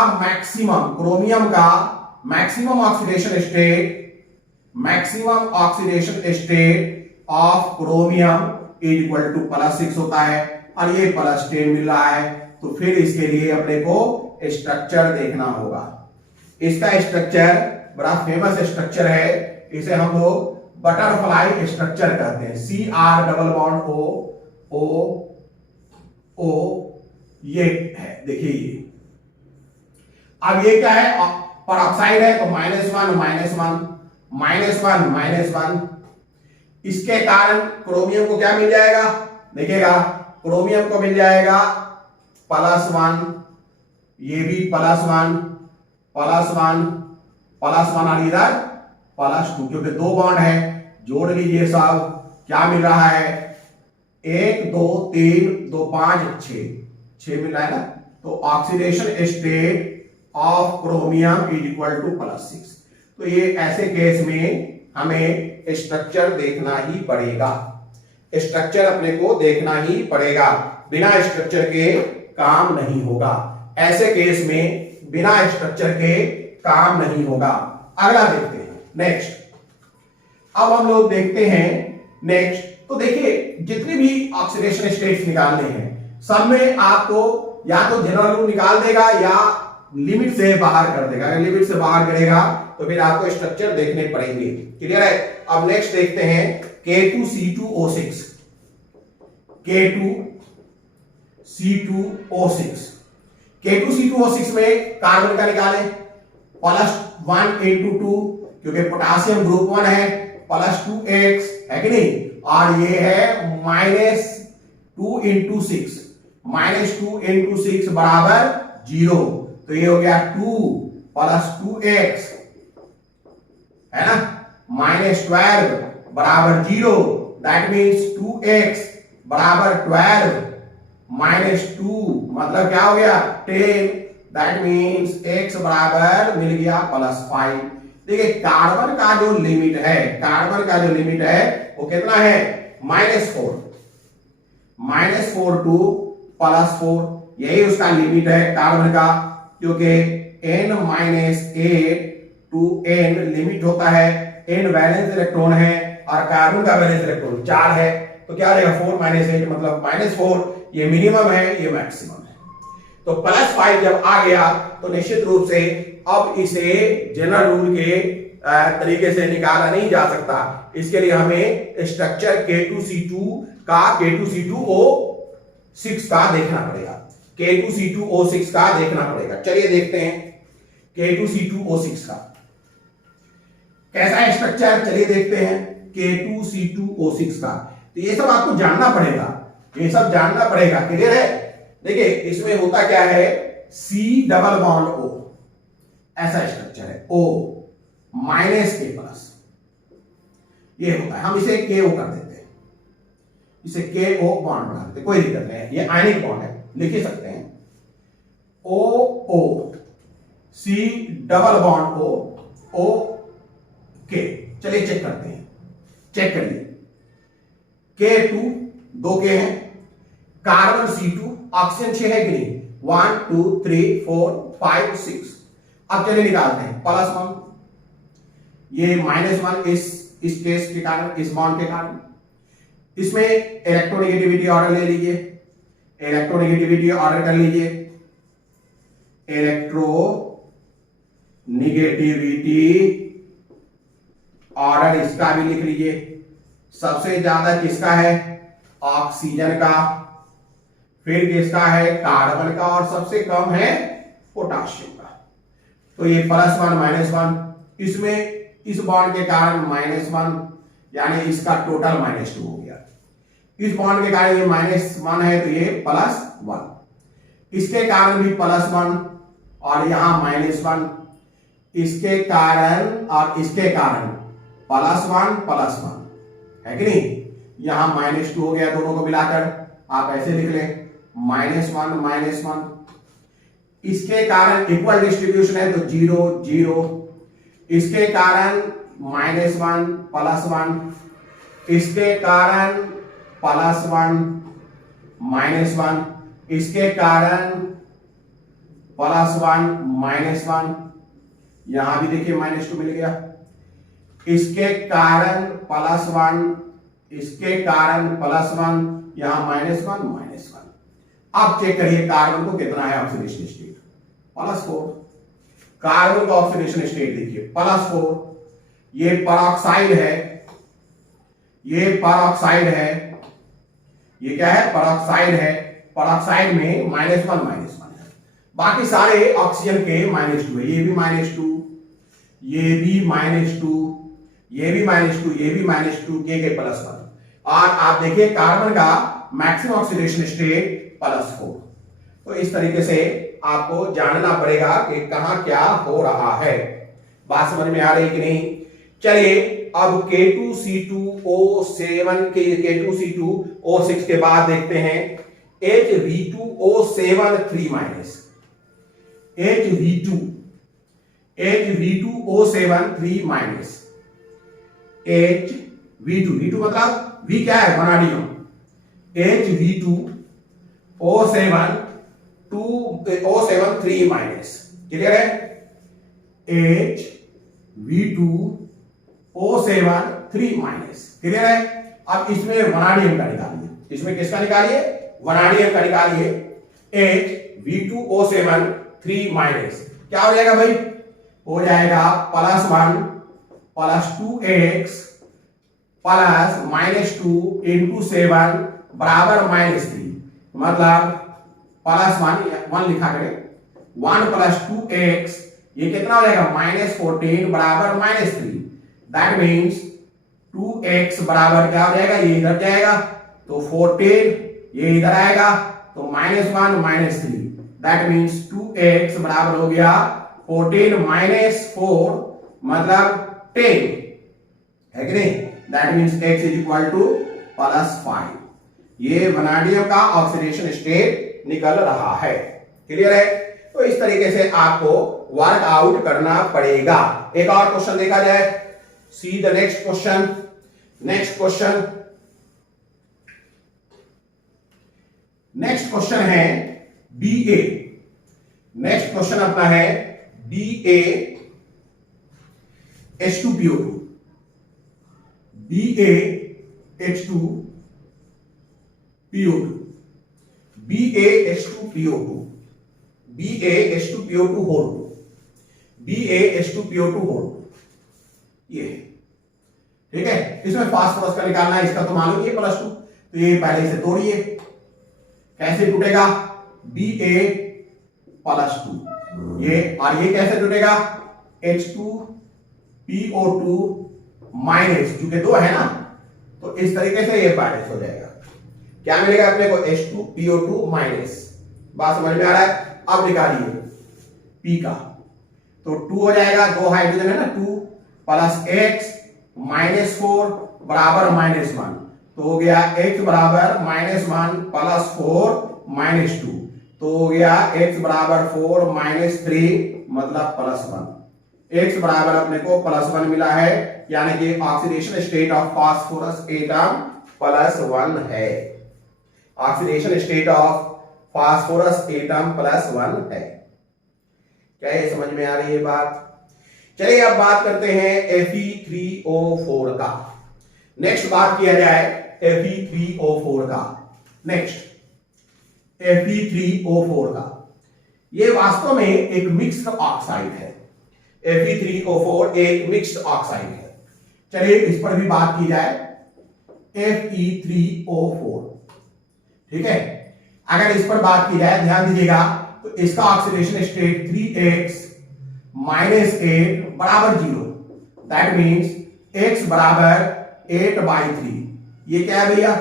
maximum oxidation state of chromium is equal to +6 होता है, और ये +10 मिल रहा है, तो फिर इसके लिए अपने को स्ट्रक्चर देखना होगा। इसका स्ट्रक्चर बड़ा फेमस स्ट्रक्चर है, इसे हम लोग बटरफ्लाई स्ट्रक्चर कहते हैं। CR+O ये है, देखिए ये। अब ये क्या है, परऑक्साइड है, तो -1 इसके कारण क्रोमियम को क्या मिल जाएगा, देखिएगा, क्रोमियम को मिल जाएगा +1, ये भी +1 और इधर +2, क्योंकि 2 बॉन्ड है, जोड़ लीजिए साहब, क्या मिल रहा है, 1 2 3 2 5 6 मिल रहा है ना। तो oxidation state of chromium is equal to +6। तो ये ऐसे केस में हमें स्ट्रक्चर देखना ही पड़ेगा, स्ट्रक्चर अपने को देखना ही पड़ेगा, बिना स्ट्रक्चर के काम नहीं होगा। ऐसे केस में बिना स्ट्रक्चर के काम नहीं होगा। अगला देखते हैं नेक्स्ट। अब हम लोग देखते हैं नेक्स्ट, तो देखिए जितनी भी ऑक्सीडेशन स्टेट्स निकालने हैं सब में आपको या तो जनरल रूल निकाल देगा या लिमिट से बाहर कर देगा। अगर लिमिट से बाहर करेगा तो फिर आपको स्ट्रक्चर देखने पड़ेंगे। क्लियर है। अब नेक्स्ट देखते हैं K2C2O6, K2C2O6 में कार्बन का निकालें, +1 × 2, क्योंकि पोटासियम ग्रुप 1 है, +2x है कि नहीं, और ये है -2 × 6, -2 × 6 बराबर 0, तो ये हो गया 2 + 2x है ना, -12 बराबर 0, दैट मीन्स 2x बराबर 12 -2 मतलब क्या हो गया 10, दैट मीन्स x बराबर मिल गया +5। देखिए कार्बन का जो लिमिट है, वो कितना है, -4 टू +4, यही उसका लिमिट है कार्बन का, क्योंकि n-8 टू n लिमिट होता है, n वैलेंस इलेक्ट्रॉन है और कार्बन का वैलेंस इलेक्ट्रॉन 4 है, तो क्या रहेगा 4 - 8 मतलब -4, ये मिनिमम है, ये मैक्सिमम है। तो +5 जब आ गया तो निश्चित रूप से अब इसे जनरल रूल के तरीके से निकाला नहीं जा सकता। इसके लिए हमें स्ट्रक्चर K2C2 का K2C2O 6 का देखना पड़ेगा, K2C2O6 का देखना पड़ेगा। चलिए देखते हैं K2C2O6 का कैसा है स्ट्रक्चर। चलिए देखते हैं K2C2O6 का। तो ये सब आपको जानना पड़ेगा, ये सब जानना पड़ेगा, क्लियर है। देखिए इसमें होता क्या है, C डबल बॉन्ड O, ऐसा स्ट्रक्चर है, O माइनस K प्लस, ये होता है। हम इसे KO कर देते हैं, इसे KO बॉन्ड बना देते हैं, कोई दिक्कत नहीं है, ये आयनिक बॉन्ड है, लिख ही सकते हैं। OO C double bond O K। चलिए चेक करते हैं, चेक करिए। K2 2 K है, कार्बन C2, ऑक्सीजन 6 है कि नहीं, 1 2 3 4 5 6। अब चलिए निकालते हैं +1, ये -1 इस केस के कारण, इस बॉन्ड के कारण। इसमें इलेक्ट्रोनेगेटिविटी ऑर्डर ले लीजिए, इलेक्ट्रोनेगेटिविटी ऑर्डर कर लीजिए, इलेक्ट्रोनेगेटिविटी ऑर्डर इसका भी लिख लीजिए। सबसे ज्यादा किसका है, ऑक्सीजन का, फिर किसका है, कार्बन का, और सबसे कम है पोटाशियम का। तो ये +1 -1, इसमें इस बॉन्ड के कारण -1, यानी इसका टोटल -2 हो गया। इस बॉन्ड के कारण ये -1 है तो ये +1, इसके कारण भी +1 और यहां -1, इसके कारण और इसके कारण +1 है कि नहीं, यहां -2 हो गया दोनों को मिलाकर। आप ऐसे लिख लें -1 इसके कारण इक्वल डिस्ट्रीब्यूशन है तो 0 0, इसके कारण -1 +1, इसके कारण +1 -1, इसके कारण +1 -1, यहां भी देखिए -2 मिल गया, इसके कारण +1, इसके कारण +1, यहां -1 अब चेक करिए कार्बन को कितना है ऑक्सीडेशन स्टेट, +4। कार्बन का ऑक्सीडेशन स्टेट देखिए +4, ये परऑक्साइड है, ये परऑक्साइड है, ये क्या है, परऑक्साइड है, परऑक्साइड में -1 है, बाकी सारे ऑक्सीजन के -2 है, ये भी -2, ये भी -2, ये भी -2, ये भी -2, के +1। और आप देखिए कार्बन का मैक्सिमम ऑक्सीडेशन स्टेट +4। तो इस तरीके से आपको जानना पड़ेगा कि कहां क्या हो रहा है। बात समझ में आ रही कि नहीं। चलिए अब K2C2O7 के K2C2O6 के बाद देखते हैं HV2O7 3-, HV2O7 3-, HV2 मतलब V क्या है, वनाडियम, HV2O7 3-, क्लियर है, HV2O7 3-, क्लियर है। अब इसमें वनाडियम का निकालिए, इसमें किसका निकालिए, वनाडियम का निकालिए, HV2O7 3-, क्या हो जाएगा भाई, हो जाएगा +1 +2x +-2 × 7 बराबर -3, मतलब +1 लिखा करें, 1 + 2x, ये कितना हो जाएगा, -14 बराबर -3, दैट मीन्स 2x बराबर क्या हो जाएगा, ये इधर जाएगा तो 14, ये इधर आएगा तो -1 -3, दैट मीन्स 2x बराबर हो गया 14 -4 मतलब 10, है कि नहीं, दैट मीन्स x = +5। ये वनाडियम का ऑक्सीडेशन स्टेट निकल रहा है, क्लियर है। तो इस तरीके से आपको वर्कआउट करना पड़ेगा। एक और क्वेश्चन देखा जाए, see the next question. Next question है BA। नेक्स्ट क्वेश्चन अपना है BA H2PO2, BA H2PO2, BA H2PO2, BA H2PO2 whole, BA H2PO2 whole, ये ठीक है। इसमें फास्फोरस का निकालना है, इसका तो मालूम ही है +2, तो ये पहले से तोड़िए, कैसे टूटेगा, Ba+2 ये, और ये कैसे टूटेगा, H2PO2 माइनस, क्योंकि 2 है ना, तो इस तरीके से ये माइनस हो जाएगा। क्या मिलेगा अपने को, H2PO2 माइनस। बात समझ में आ रहा है। अब निकालिए P का, तो 2 हो जाएगा, 2 हाइड्रोजन है ना, 2 प्लस x -4 बराबर -1, तो हो गया x बराबर -1 प्लस 4 -2, तो हो गया x बराबर 4 -3 मतलब +1। x बराबर अपने को +1 मिला है, यानी कि oxidation state of phosphorus atom +1 है। Oxidation state of phosphorus atom +1 है। क्या ये समझ में आ रही है बात? चलिए अब बात करते हैं Fe3O4 का। नेक्स्ट बात किया जाए Fe3O4 का। नेक्स्ट Fe3O4 का, ये वास्तव में एक मिक्स्ड ऑक्साइड है। Fe3O4 एक मिक्स्ड ऑक्साइड है। चलिए इस पर भी बात की जाए, Fe3O4, ठीक है। अगर इस पर बात की जाए, ध्यान दीजिएगा, तो इसका ऑक्सीडेशन स्टेट 3x -8 बराबर 0, दैट मीन्स x बराबर 8/3। ये क्या है भैया,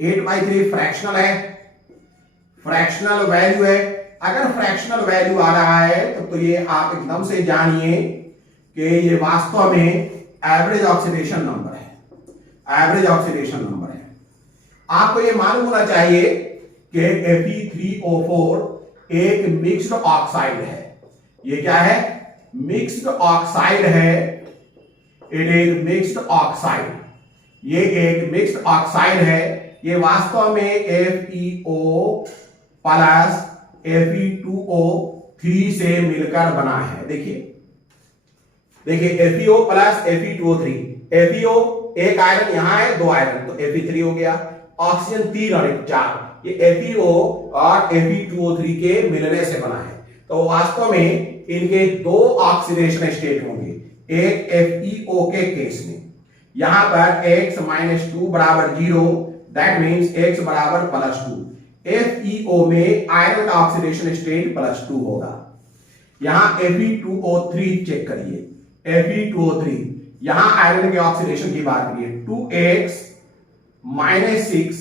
8/3 फ्रैक्शनल है, फ्रैक्शनल वैल्यू है। अगर फ्रैक्शनल वैल्यू आ रहा है तो ये आप एकदम से जानिए कि ये वास्तव में एवरेज ऑक्सीडेशन नंबर है, एवरेज ऑक्सीडेशन नंबर है। आपको ये मालूम होना चाहिए कि Fe3O4 एक मिक्स्ड ऑक्साइड है। ये क्या है, मिक्स्ड ऑक्साइड है, इट इज मिक्स्ड ऑक्साइड। ये एक मिक्स्ड ऑक्साइड है। ये वास्तव में FeO प्लस Fe2O3 से मिलकर बना है। देखिए FeO प्लस Fe2O3, FeO एक आयरन यहां है, 2 आयरन, तो Fe3 हो गया। ऑक्सीजन 3 और 1 4, ये FeO और Fe2O3 के मिलने से बना है। तो वास्तव में इनके 2 ऑक्सीडेशन स्टेट होंगे, एक FeO के केस में, यहां पर x -2 बराबर 0, दैट मीन्स x बराबर +2। FeO में आयरन का ऑक्सीडेशन स्टेट +2 होगा। यहां Fe2O3 चेक करिए, Fe2O3, यहां आयरन के ऑक्सीडेशन की बात करिए, 2x -6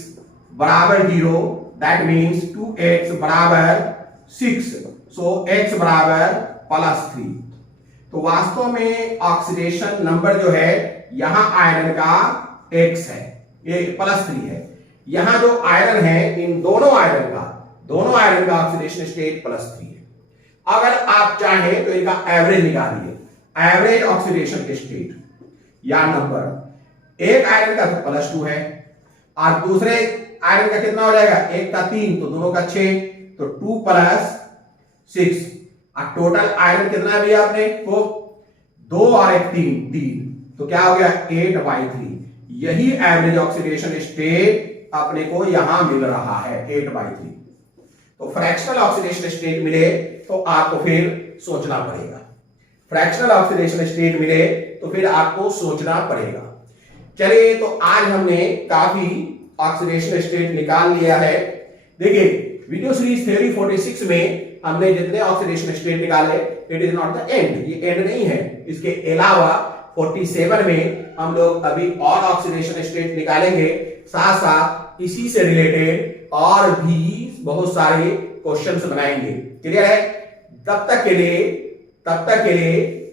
बराबर 0, दैट मीन्स 2x बराबर 6, सो x बराबर +3। तो वास्तव में ऑक्सीडेशन नंबर जो है यहां आयरन का x है, ये +3 है। यहां जो आयरन है, इन दोनों आयरन का ऑक्सीडेशन स्टेट +3 है। अगर आप चाहें तो इनका एवरेज निकालिए, एवरेज ऑक्सीडेशन स्टेट या नंबर। एक आयरन का तो +2 है और दूसरे आयरन का कितना हो जाएगा, एक का 3, तो दोनों का 6, तो 2 + 6, और टोटल आयरन कितना है भैया आपने को, 2 और 1 3, तो क्या हो गया 8/3। यही एवरेज ऑक्सीडेशन स्टेट अपने को यहां मिल रहा है, 8/3। तो फ्रैक्शनल ऑक्सीडेशन स्टेट मिले तो आपको फिर सोचना पड़ेगा, फ्रैक्शनल ऑक्सीडेशन स्टेट मिले तो फिर आपको सोचना पड़ेगा। चलिए तो आज हमने काफी ऑक्सीडेशन स्टेट निकाल लिया है। देखिए वीडियो सीरीज थ्योरी 46 में हमने जितने ऑक्सीडेशन स्टेट निकाले, it is not the end, ये एंड नहीं है। इसके अलावा 47 में हम लोग अभी और ऑक्सीडेशन स्टेट निकालेंगे, साथ साथ इसी से रिलेटेड और भी बहुत सारे क्वेश्चंस बनाएंगे। क्लियर है? तब तक के लिए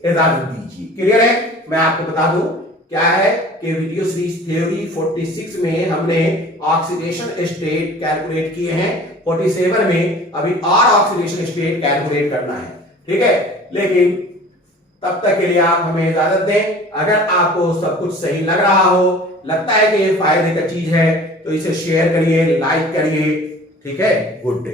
इजाजत दीजिए। क्लियर है? मैं आपको बता दूं क्या है कि वीडियो सीरीज थ्योरी 46 में हमने ऑक्सीडेशन स्टेट कैलकुलेट किए हैं, 47 में अभी और ऑक्सीडेशन स्टेट कैलकुलेट करना है। ठीक है, लेकिन तब तक के लिए आप हमें इजाजत दें। अगर आपको सब कुछ सही लग रहा हो, लगता है कि ये फायदे का चीज है, तो इसे शेयर करिए, लाइक करिए। ठीक है, गुड डे।